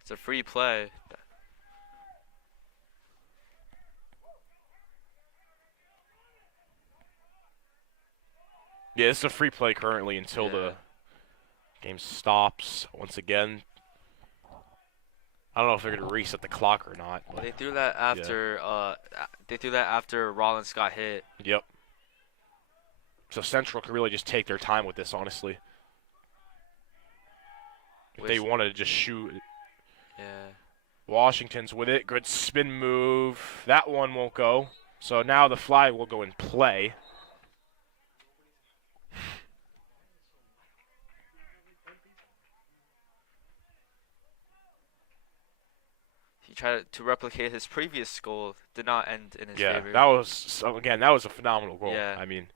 It's a free play. Yeah, this is a free play currently until the game stops once again. I don't know if they're gonna reset the clock or not. But they threw that after Rollins got hit. Yep. So Central can really just take their time with this, honestly. If they wanted to just shoot. Yeah. Washington's with it. Good spin move. That one won't go. So now the flag will go in play. Tried to replicate his previous goal, did not end in his favor. Yeah, that was a phenomenal goal. Yeah. I mean,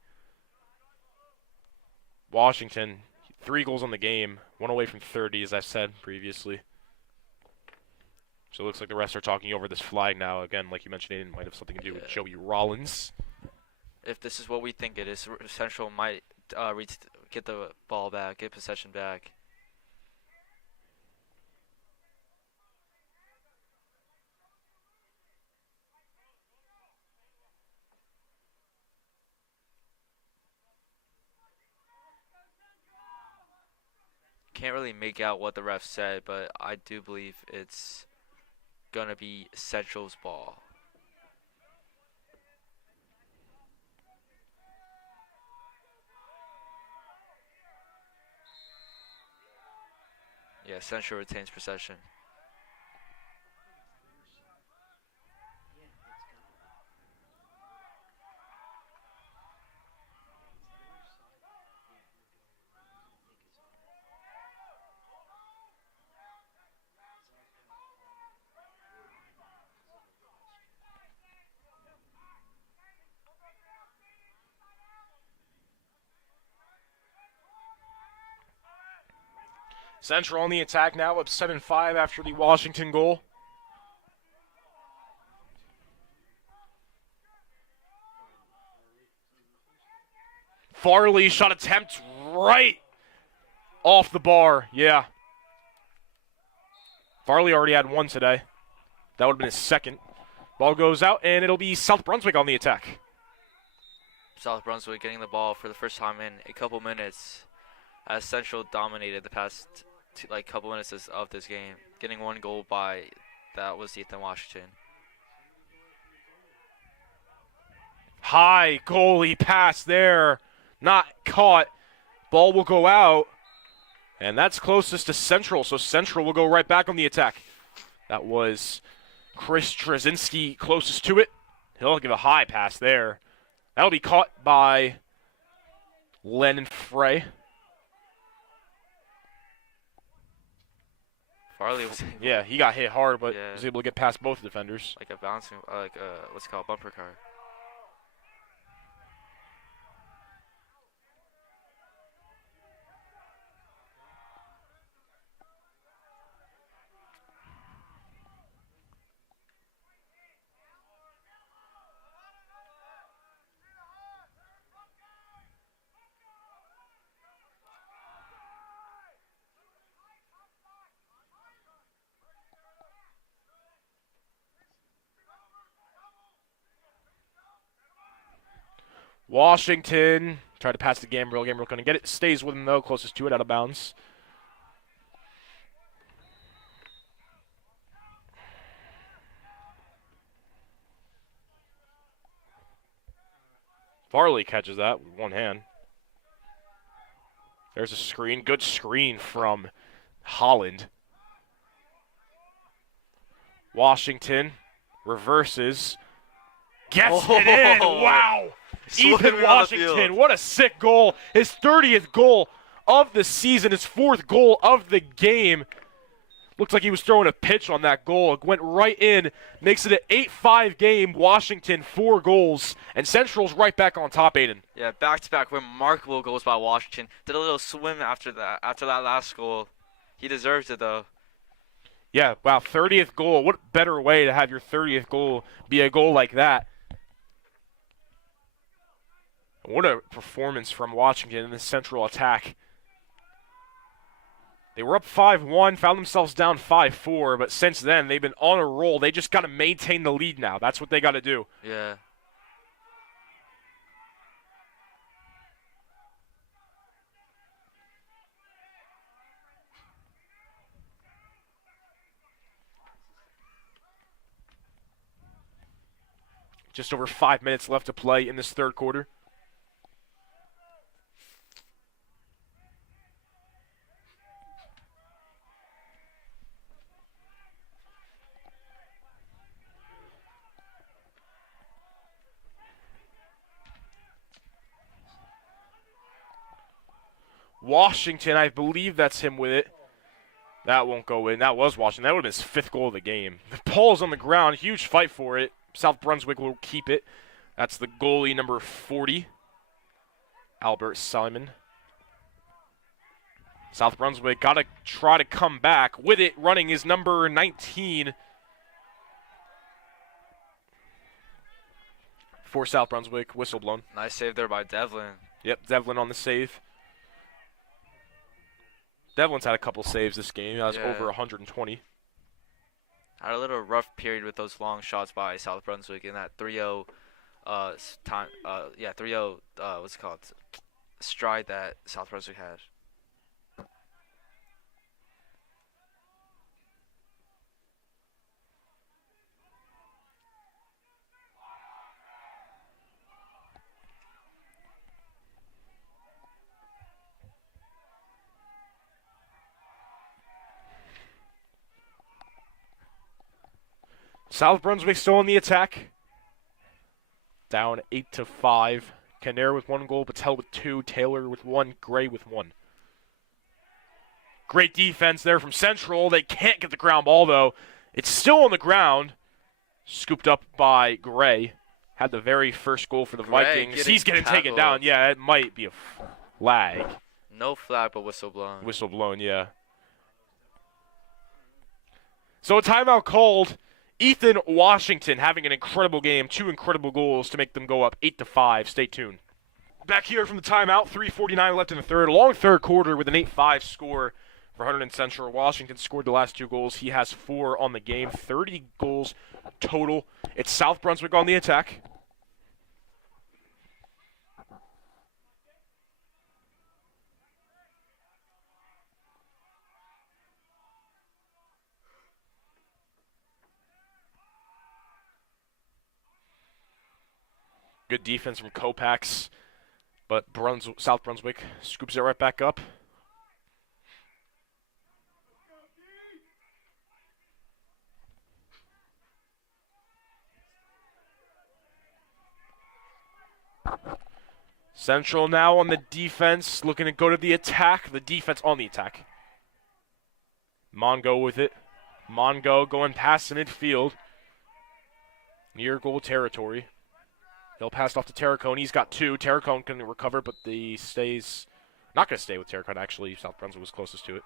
Washington, 3 goals on the game, 1 away from 30, as I said previously. So it looks like the refs are talking over this flag now. Again, like you mentioned, it might have something to do with Joey Rollins. If this is what we think it is, Central might get the ball back, get possession back. can't really make out what the ref said, but I do believe it's gonna be Central's ball. Yeah, Central retains possession. Central on the attack now, up 7-5 after the Washington goal. Farley shot attempt right off the bar. Yeah. Farley already had one today. That would have been his second. Ball goes out, and it'll be South Brunswick on the attack. South Brunswick getting the ball for the first time in a couple minutes, as Central dominated the past couple minutes of this game, getting one goal by that was Ethan Washington. High goalie pass there, not caught. Ball will go out, and that's closest to Central, so Central will go right back on the attack. That was Chris Trzynski closest to it. He'll give a high pass there. That'll be caught by Lennon Frey. Farley was Yeah, he got hit hard, but Yeah. was able to get past both defenders. like a bouncing, what's it called, bumper car. Washington tried to pass to Gambriel. Gambriel couldn't get it. Stays with him, though, closest to it, out of bounds. Farley catches that with one hand. There's a screen. Good screen from Holland. Washington reverses. Gets it in. Wow. Swimming Ethan around the Washington, field. what a sick goal. His 30th goal of the season, his 4th goal of the game. Looks like he was throwing a pitch on that goal. It went right in, makes it an 8-5 game. Washington, 4 goals, and Central's right back on top, Aiden. Yeah, back-to-back remarkable goals by Washington. Did a little swim after that last goal. He deserves it, though. Yeah, wow, 30th goal. What better way to have your 30th goal be a goal like that? What a performance from Washington in the Central attack. They were up 5-1, found themselves down 5-4, but since then they've been on a roll. They just got to maintain the lead now. That's what they got to do. Yeah. Just over 5 minutes left to play in this third quarter. Washington, I believe that's him with it. That won't go in. That was Washington. That would have been his 5th goal of the game. The ball's on the ground. Huge fight for it. South Brunswick will keep it. That's the goalie, number 40, Albert Simon. South Brunswick got to try to come back. With it running is number 19 for South Brunswick. Whistle blown. Nice save there by Devlin. Yep, Devlin on the save. Devlin's had a couple saves this game. He has Yeah. over 120. Had a little rough period with those long shots by South Brunswick in that 3-0 time. 3-0 what's it called? Stride that South Brunswick had. South Brunswick still on the attack. Down 8-5. Kinnair with 1 goal, Patel with 2, Taylor with 1, Gray with 1. Great defense there from Central. They can't get the ground ball, though. It's still on the ground. Scooped up by Gray. Had the very first goal for the Vikings. He's getting taken down. Yeah, it might be a flag. No flag, but whistle blown. Whistle blown, yeah. So a timeout called. Ethan Washington having an incredible game. 2 incredible goals to make them go up 8-5. Stay tuned. Back here from the timeout. 3:49 left in the third. Long third quarter with an 8-5 score for Hunterdon Central. Washington scored the last 2 goals. He has 4 on the game. 30 goals total. It's South Brunswick on the attack. Good defense from Kopax, but South Brunswick scoops it right back up. Central now on the defense, looking to go to the attack. The defense on the attack. Mongo with it. Mongo going past the midfield. Near goal territory. He'll pass it off to Terracone. He's got 2. Terracone can recover, but the stays not going to stay with Terracone, actually. South Brunswick was closest to it.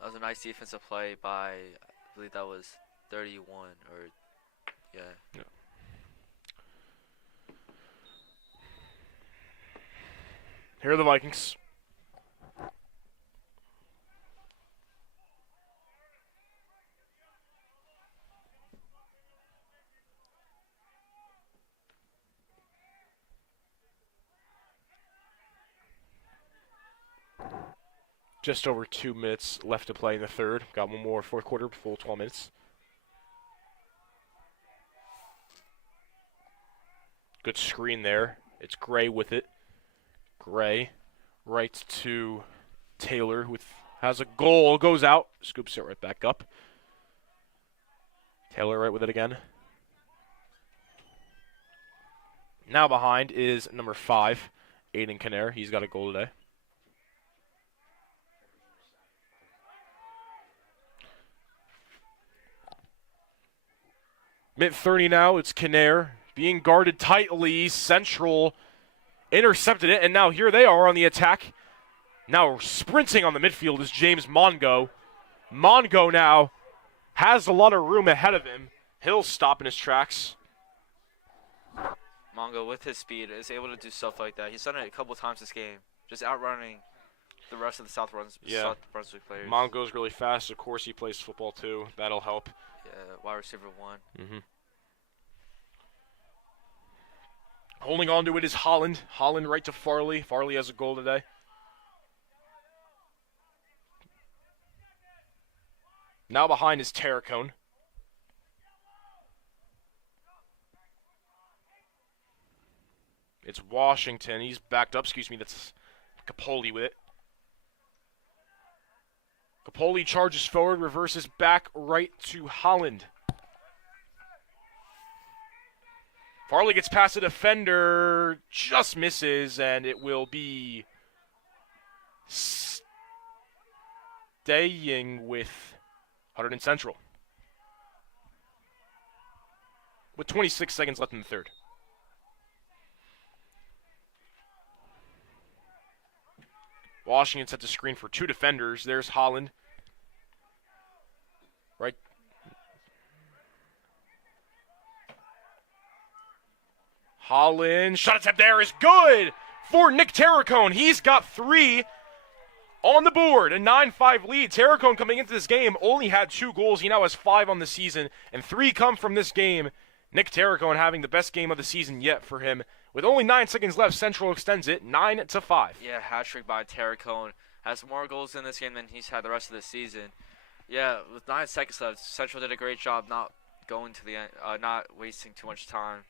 That was a nice defensive play by, I believe that was 31 or, yeah. Here are the Vikings. Just over 2 minutes left to play in the third. Got one more fourth quarter, full 12 minutes. Good screen there. It's Gray with it. Gray right to Taylor with has a goal, goes out, scoops it right back up. Taylor right with it again. Now behind is number 5, Aiden Kinnair. He's got a goal today. Mid-30 now, it's Kinnair being guarded tightly. Central intercepted it, and now here they are on the attack. Now sprinting on the midfield is James Mongo. Mongo now has a lot of room ahead of him. He'll stop in his tracks. Mongo, with his speed, is able to do stuff like that. He's done it a couple times this game, just outrunning the rest of the South Brunswick players. Mongo's really fast. Of course, he plays football too. That'll help. Yeah, wide receiver 1. Mm-hmm. Holding on to it is Holland. Holland right to Farley. Farley has a goal today. Now behind is Terracone. It's Washington. He's backed up. Excuse me, that's Capoli with it. Capoli charges forward, reverses back right to Holland. Farley gets past the defender, just misses, and it will be staying with Hunterdon Central. With 26 seconds left in the third. Washington set the screen for 2 defenders. There's Holland. Right. Holland. Shot attempt there is good for Nick Terracone. He's got 3. On the board, a 9-5 lead. Terracone coming into this game only had 2 goals. He now has 5 on the season, and 3 come from this game. Nick Terracone having the best game of the season yet for him. With only 9 seconds left, Central extends it 9-5. Yeah, hat trick by Terracone. Has more goals in this game than he's had the rest of the season. Yeah, with 9 seconds left, Central did a great job not going to the end, not wasting too much time.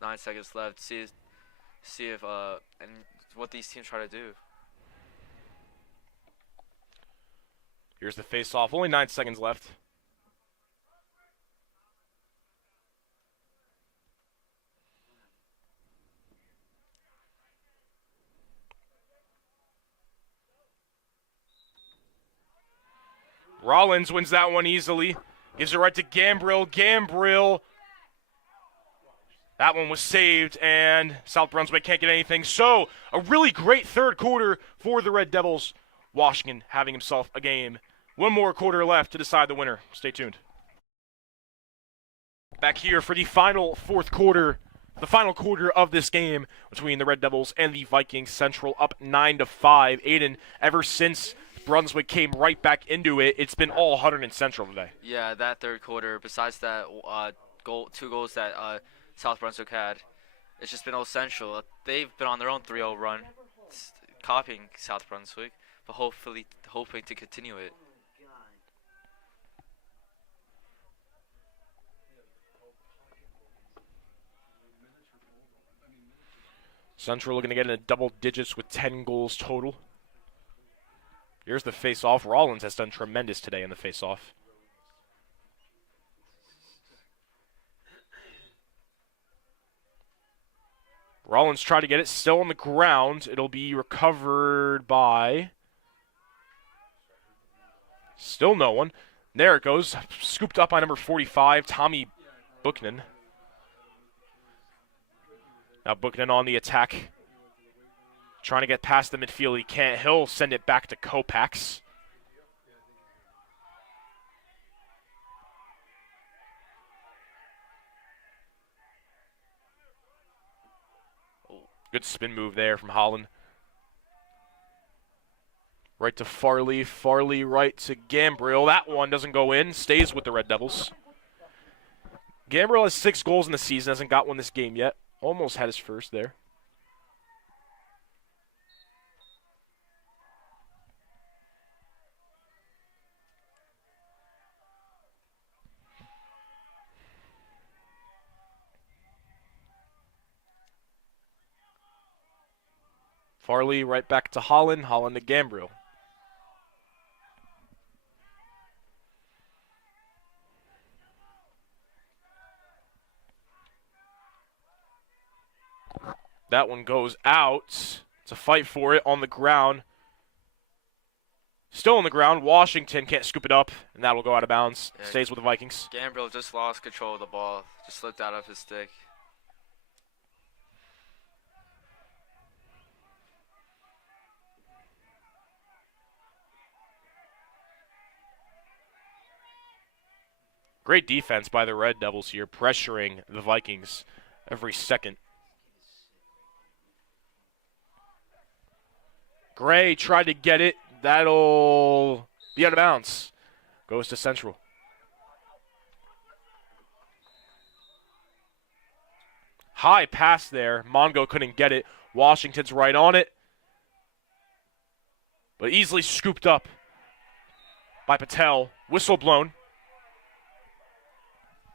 Nine seconds left. See if and what these teams try to do. Here's the face-off. Only 9 seconds left. Rollins wins that one easily. Gives it right to Gambrill. Gambrill. That one was saved, and South Brunswick can't get anything. So, a really great third quarter for the Red Devils. Washington having himself a game. One more quarter left to decide the winner. Stay tuned. Back here for the final fourth quarter. The final quarter of this game between the Red Devils and the Vikings. Central up 9-5. Aiden, ever since Brunswick came right back into it, it's been all Hunterdon Central today. Yeah, that third quarter, besides that 2 goals that South Brunswick had, it's just been all Central. They've been on their own 3-0 run, copying South Brunswick, but hoping to continue it. Central looking to get into double digits with 10 goals total. Here's the face-off. Rollins has done tremendous today in the face-off. Rollins tried to get it, still on the ground. It'll be recovered by... Still no one. There it goes. Scooped up by number 45, Tommy Buchanan. Now Buchanan on the attack. Trying to get past the midfield. He can't. He'll send it back to Kopax. Good spin move there from Holland. Right to Farley. Farley right to Gambrill. That one doesn't go in. Stays with the Red Devils. Gambrill has 6 goals in the season. Hasn't got one this game yet. Almost had his first there. Farley right back to Holland. Holland to Gambrill. That one goes out. It's a fight for it on the ground. Still on the ground. Washington can't scoop it up, and that will go out of bounds. Yeah, stays with the Vikings. Gambrill just lost control of the ball. Just slipped out of his stick. Great defense by the Red Devils here, pressuring the Vikings every second. Gray tried to get it. That'll be out of bounds. Goes to Central. High pass there. Mongo couldn't get it. Washington's right on it. But easily scooped up by Patel. Whistle blown.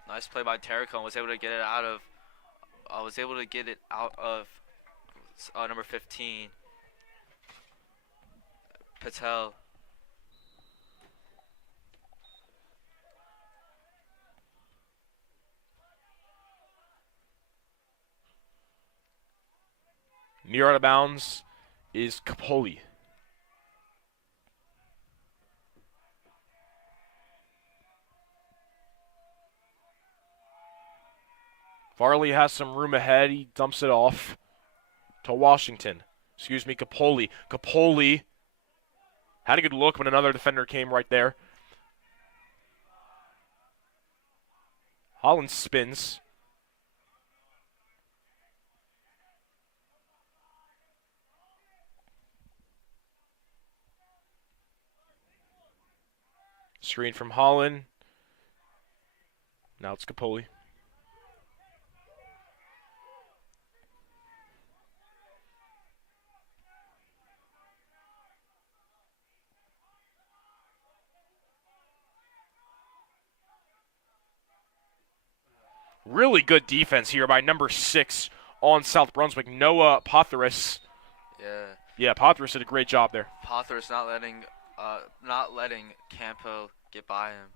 Nice play by Terracone. Was able to get it out of. Number 15. Patel. Near out of bounds is Capoli. Farley has some room ahead. He dumps it off to Washington. Excuse me, Capoli. Capoli had a good look when another defender came right there. Holland spins. Screen from Holland. Now it's Capoli. Really good defense here by number 6 on South Brunswick, Noah Potheris. Yeah, Potheris did a great job there. Potheris not letting Campo get by him.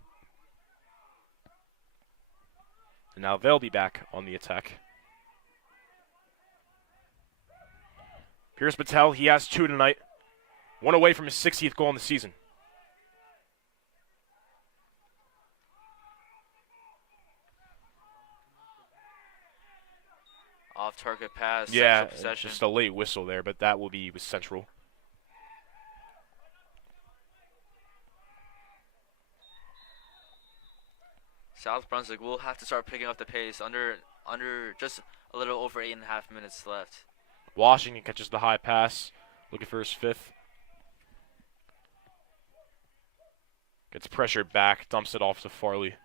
And now they'll be back on the attack. Pierce Patel, he has 2 tonight. 1 away from his 60th goal in the season. Off target pass. Yeah, possession. just a late whistle there, but that will be with Central. South Brunswick will have to start picking up the pace under just a little over 8.5 minutes left. Washington catches the high pass, looking for his 5th. Gets pressured back, dumps it off to Farley.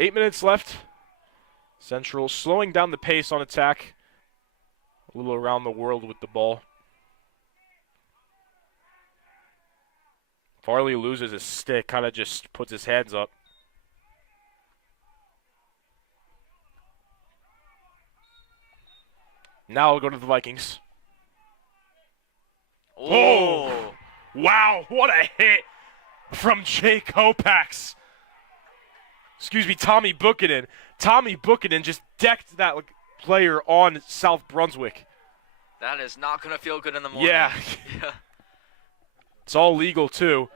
Eight minutes left. Central slowing down the pace on attack. A little around the world with the ball. Farley loses his stick, kind of just puts his hands up. Now we'll go to the Vikings. Oh! Wow, what a hit from Jay Kopax. Excuse me, Tommy Buchanan. Tommy Buchanan just decked that player on South Brunswick. That is not going to feel good in the morning. Yeah. It's all legal, too.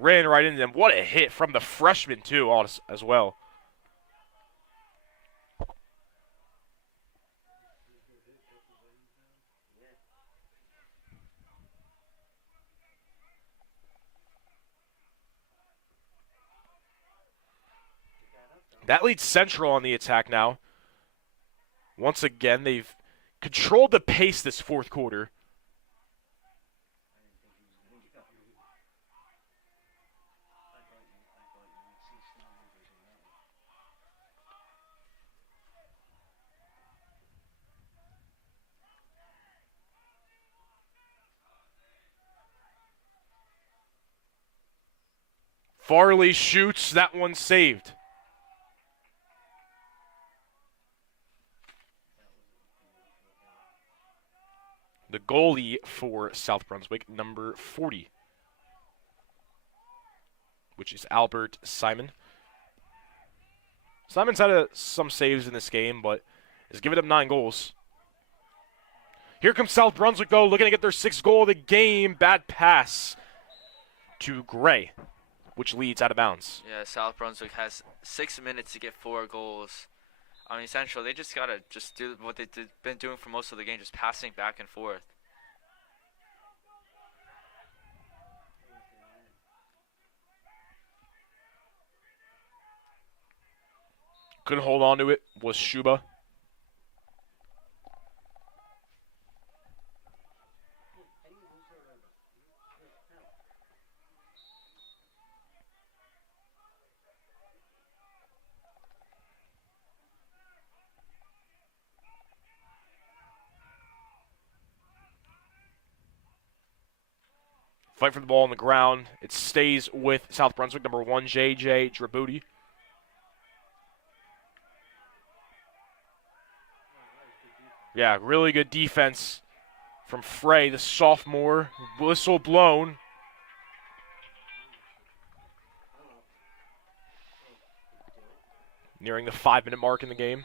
Ran right into them. What a hit from the freshman, too, as well. That leads Central on the attack now. Once again, they've controlled the pace this 4th quarter. Farley shoots. That one saved. The goalie for South Brunswick, number 40, which is Albert Simon. Simon's had some saves in this game, but has given up 9 goals. Here comes South Brunswick, though, looking to get their 6th goal of the game. Bad pass to Gray, which leads out of bounds. Yeah, South Brunswick has 6 minutes to get 4 goals. I mean, Central, they just got to do what they've been doing for most of the game, just passing back and forth. Couldn't hold on to it was Shuba. Fight for the ball on the ground. It stays with South Brunswick, number 1, J.J. Drabuti. Yeah, really good defense from Frey, the sophomore. Whistle blown. Nearing the 5-minute mark in the game.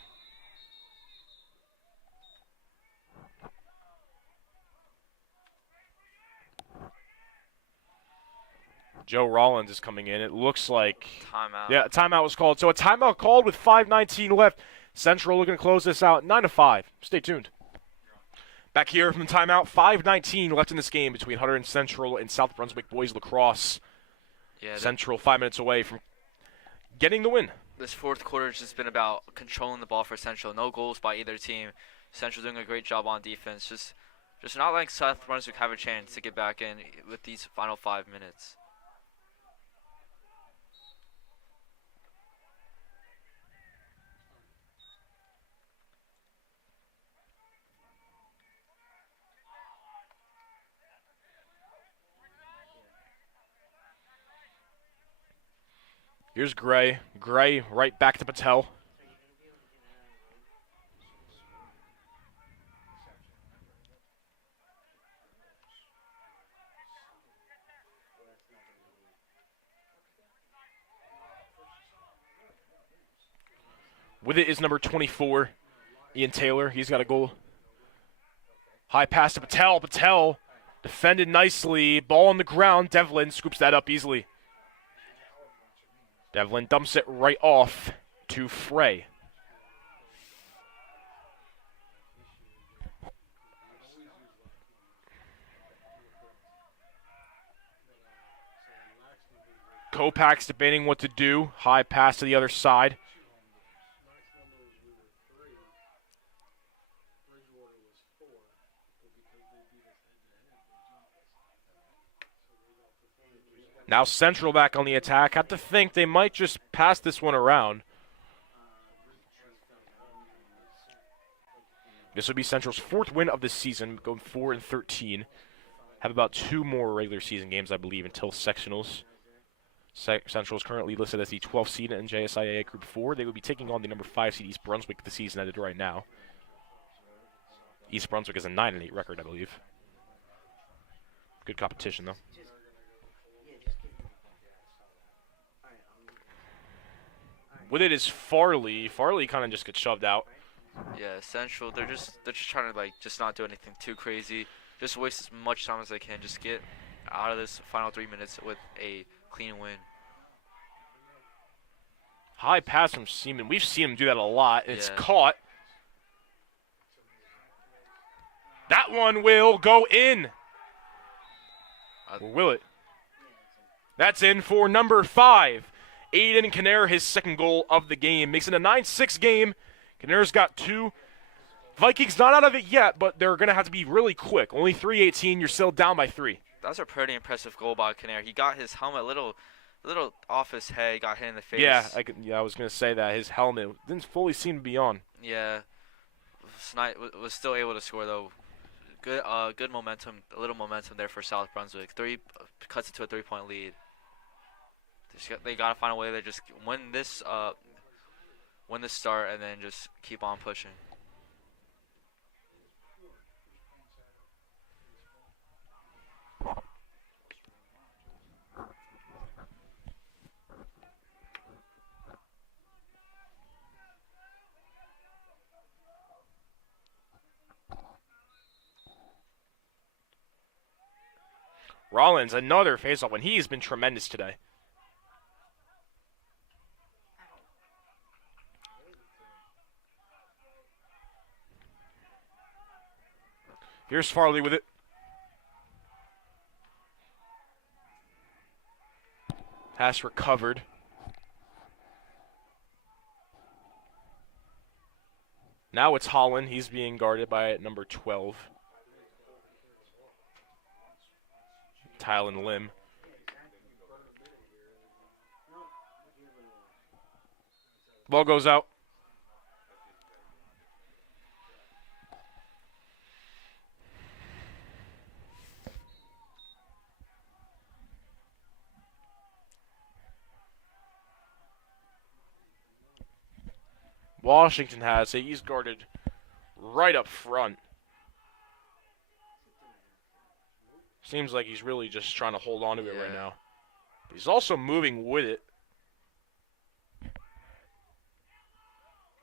Joe Rollins is coming in. It looks like Timeout. a timeout was called. So a timeout called with 5:19 left. Central looking to close this out 9-5. Stay tuned. Back here from the timeout, 5:19 left in this game between Hunterdon Central and South Brunswick boys lacrosse. Yeah, Central 5 minutes away from getting the win. this fourth quarter has just been about controlling the ball for Central. No goals by either team. Central doing a great job on defense. Just not letting South Brunswick have a chance to get back in with these final 5 minutes. Here's Gray. Gray right back to Patel. With it is number 24, Ian Taylor. He's got a goal. High pass to Patel. Patel defended nicely. Ball on the ground. Devlin scoops that up easily. Devlin dumps it right off to Frey. Kopak's debating what to do. High pass to the other side. Now Central back on the attack. Have to think they might just pass this one around. This would be Central's 4th win of the season, going 4-13. Have about 2 more regular season games, I believe, until sectionals. Central is currently listed as the 12th seed in JSIAA Group 4. They will be taking on the number 5 seed East Brunswick the season ended right now. East Brunswick is a 9-8 record, I believe. Good competition, though. With it is Farley. Farley kind of just gets shoved out. Yeah, Central, they're just trying to just not do anything too crazy. Just waste as much time as they can. Just get out of this final 3 minutes with a clean win. High pass from Seaman. We've seen him do that a lot. It's Yeah. caught. That one will go in. Or will it? That's in for number 5. Aiden Kinnair, his 2nd goal of the game. Makes it a 9-6 game. Kinnair's got 2. Vikings not out of it yet, but they're going to have to be really quick. Only 3:18. You're still down by 3. That's a pretty impressive goal by Kinnair. He got his helmet a little off his head, got hit in the face. Yeah, I was going to say that. His helmet didn't fully seem to be on. Yeah. Was still able to score, though. Good momentum, a little momentum there for South Brunswick. Cuts it to a 3-point lead. They gotta find a way to just win this start and then just keep on pushing. Rollins, another faceoff when he's been tremendous today. Here's Farley with it. Pass recovered. Now it's Holland. He's being guarded by number 12. Tylen Lim. Ball goes out. Washington has it. He's guarded right up front. Seems like he's really just trying to hold on to it right now. But he's also moving with it.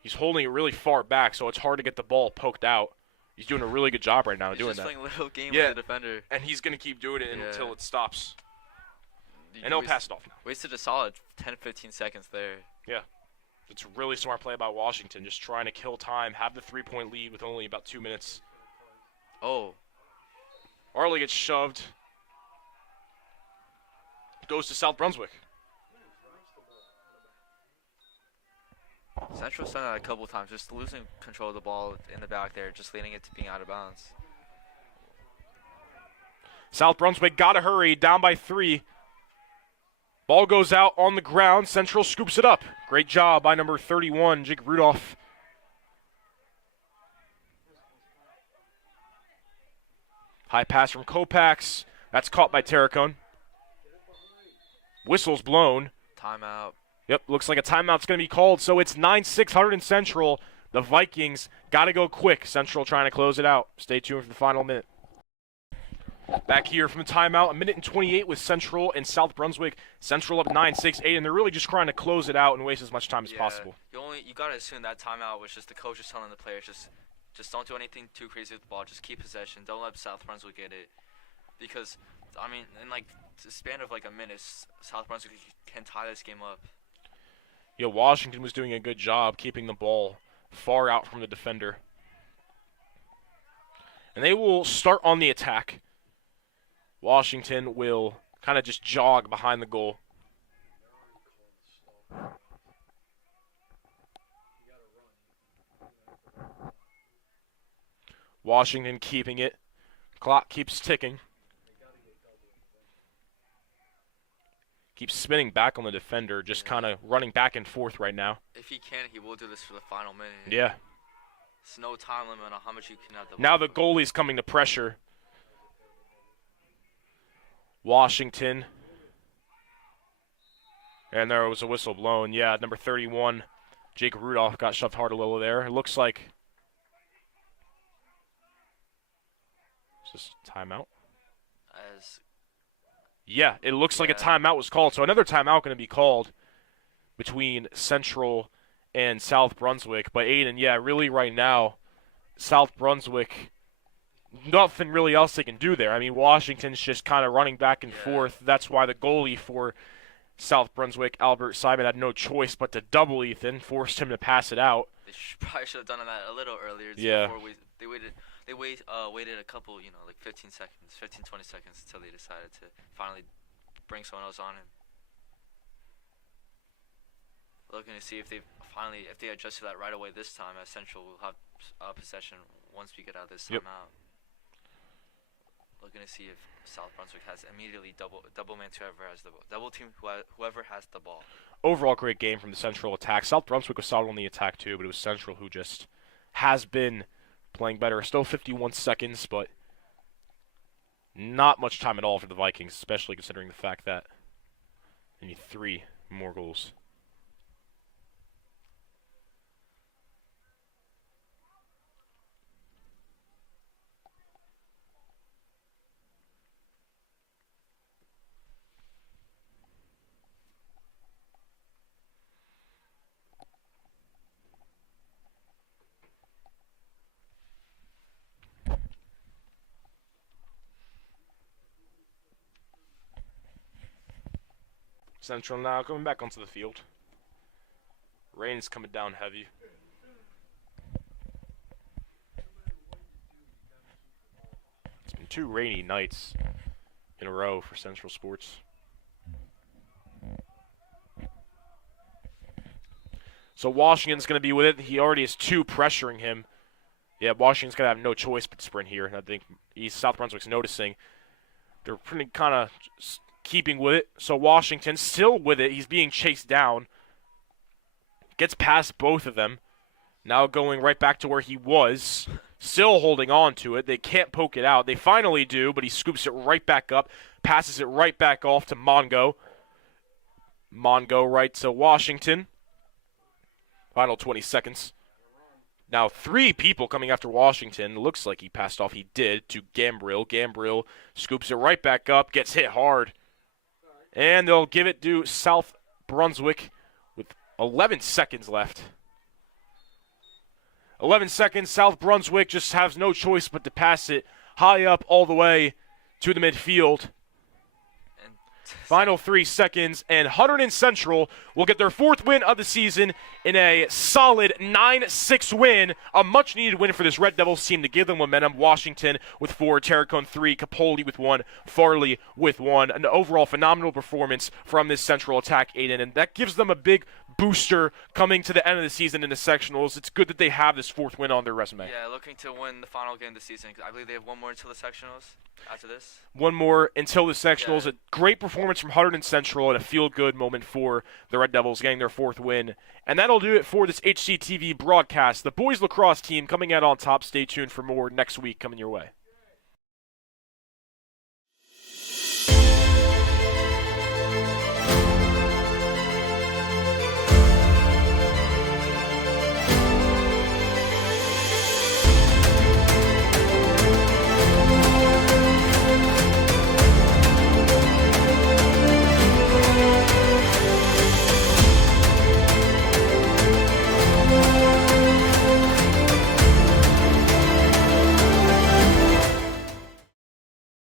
He's holding it really far back, so it's hard to get the ball poked out. He's doing a really good job right now doing that. He's just playing a little game with the defender. And he's going to keep doing it until it stops. And they'll pass it off now. Wasted a solid 10-15 seconds there. Yeah. It's really smart play by Washington, just trying to kill time, have the 3-point lead with only about 2 minutes. Oh. Arley gets shoved. Goes to South Brunswick. Central's done that a couple times, just losing control of the ball in the back there, just leading it to being out of bounds. South Brunswick got to hurry, down by 3. Ball goes out on the ground. Central scoops it up. Great job by number 31, Jake Rudolph. High pass from Kopax. That's caught by Terracone. Whistle's blown. Timeout. Yep, looks like a timeout's going to be called, so it's 9-6 Hunterdon Central. The Vikings got to go quick. Central trying to close it out. Stay tuned for the final minute. Back here from the timeout, 1:28 with Central and South Brunswick. Central up 9-6-8, and they're really just trying to close it out and waste as much time as possible. You got to assume that timeout was just the coach just telling the players, just don't do anything too crazy with the ball. Just keep possession. Don't let South Brunswick get it. Because, I mean, in like the span of like a minute, South Brunswick can tie this game up. Yeah, Washington was doing a good job keeping the ball far out from the defender. And they will start on the attack. Washington will kind of just jog behind the goal. Washington keeping it. Clock keeps ticking. Keeps spinning back on the defender, just kind of running back and forth right now. If he can, he will do this for the final minute. Yeah. There's no time limit on how much you can have the ball. Now the goalie's coming to pressure. Washington. And there was a whistle blown. Yeah, number 31, Jake Rudolph got shoved hard a little there. It looks like... Is this timeout? Yeah, it looks like a timeout was called. So another timeout going to be called between Central and South Brunswick. But Aiden, yeah, really right now, South Brunswick, nothing really else they can do there. I mean, Washington's just kind of running back and forth. That's why the goalie for South Brunswick, Albert Simon, had no choice but to double Ethan, forced him to pass it out. They probably should have done that a little earlier. Yeah. Before they waited a couple, like 15 seconds, 15, 20 seconds until they decided to finally bring someone else on him. Looking to see if they adjust to that right away this time, as Central will have possession once we get out of this timeout. Looking to see if South Brunswick has immediately double man whoever has the double team whoever has the ball. Overall, great game from the Central attack. South Brunswick was solid on the attack too, but it was Central who just has been playing better. Still 51 seconds, but not much time at all for the Vikings, especially considering the fact that they need 3 more goals. Central now coming back onto the field. Rain is coming down heavy. It's been 2 rainy nights in a row for Central Sports. So Washington's going to be with it. He already has 2 pressuring him. Yeah, Washington's going to have no choice but to sprint here. And I think South Brunswick's noticing. They're pretty kind of keeping with it. So Washington still with it. He's being chased down. Gets past both of them. Now going right back to where he was. Still holding on to it. They can't poke it out. They finally do, but he scoops it right back up. Passes it right back off to Mongo. Mongo right to Washington. Final 20 seconds. Now 3 people coming after Washington. Looks like he passed off. He did to Gambrill. Gambrill scoops it right back up. Gets hit hard. And they'll give it to South Brunswick with 11 seconds left. 11 seconds. South Brunswick just has no choice but to pass it high up all the way to the midfield. And Final 3 seconds, and Hunterdon Central will get their 4th win of the season in a solid 9-6 win. A much-needed win for this Red Devils team to give them momentum. Washington with 4, Terracone 3, Capoli with 1, Farley with 1. An overall phenomenal performance from this Central attack, Aiden, and that gives them a big booster coming to the end of the season in the sectionals. It's good that they have this 4th win on their resume. Yeah, looking to win the final game of the season. I believe they have one more until the sectionals after this. One more until the sectionals. Yeah. A great performance from Hunterdon Central and a feel-good moment for the Red Devils getting their 4th win. And that'll do it for this HCTV broadcast. The boys lacrosse team coming out on top. Stay tuned for more next week coming your way.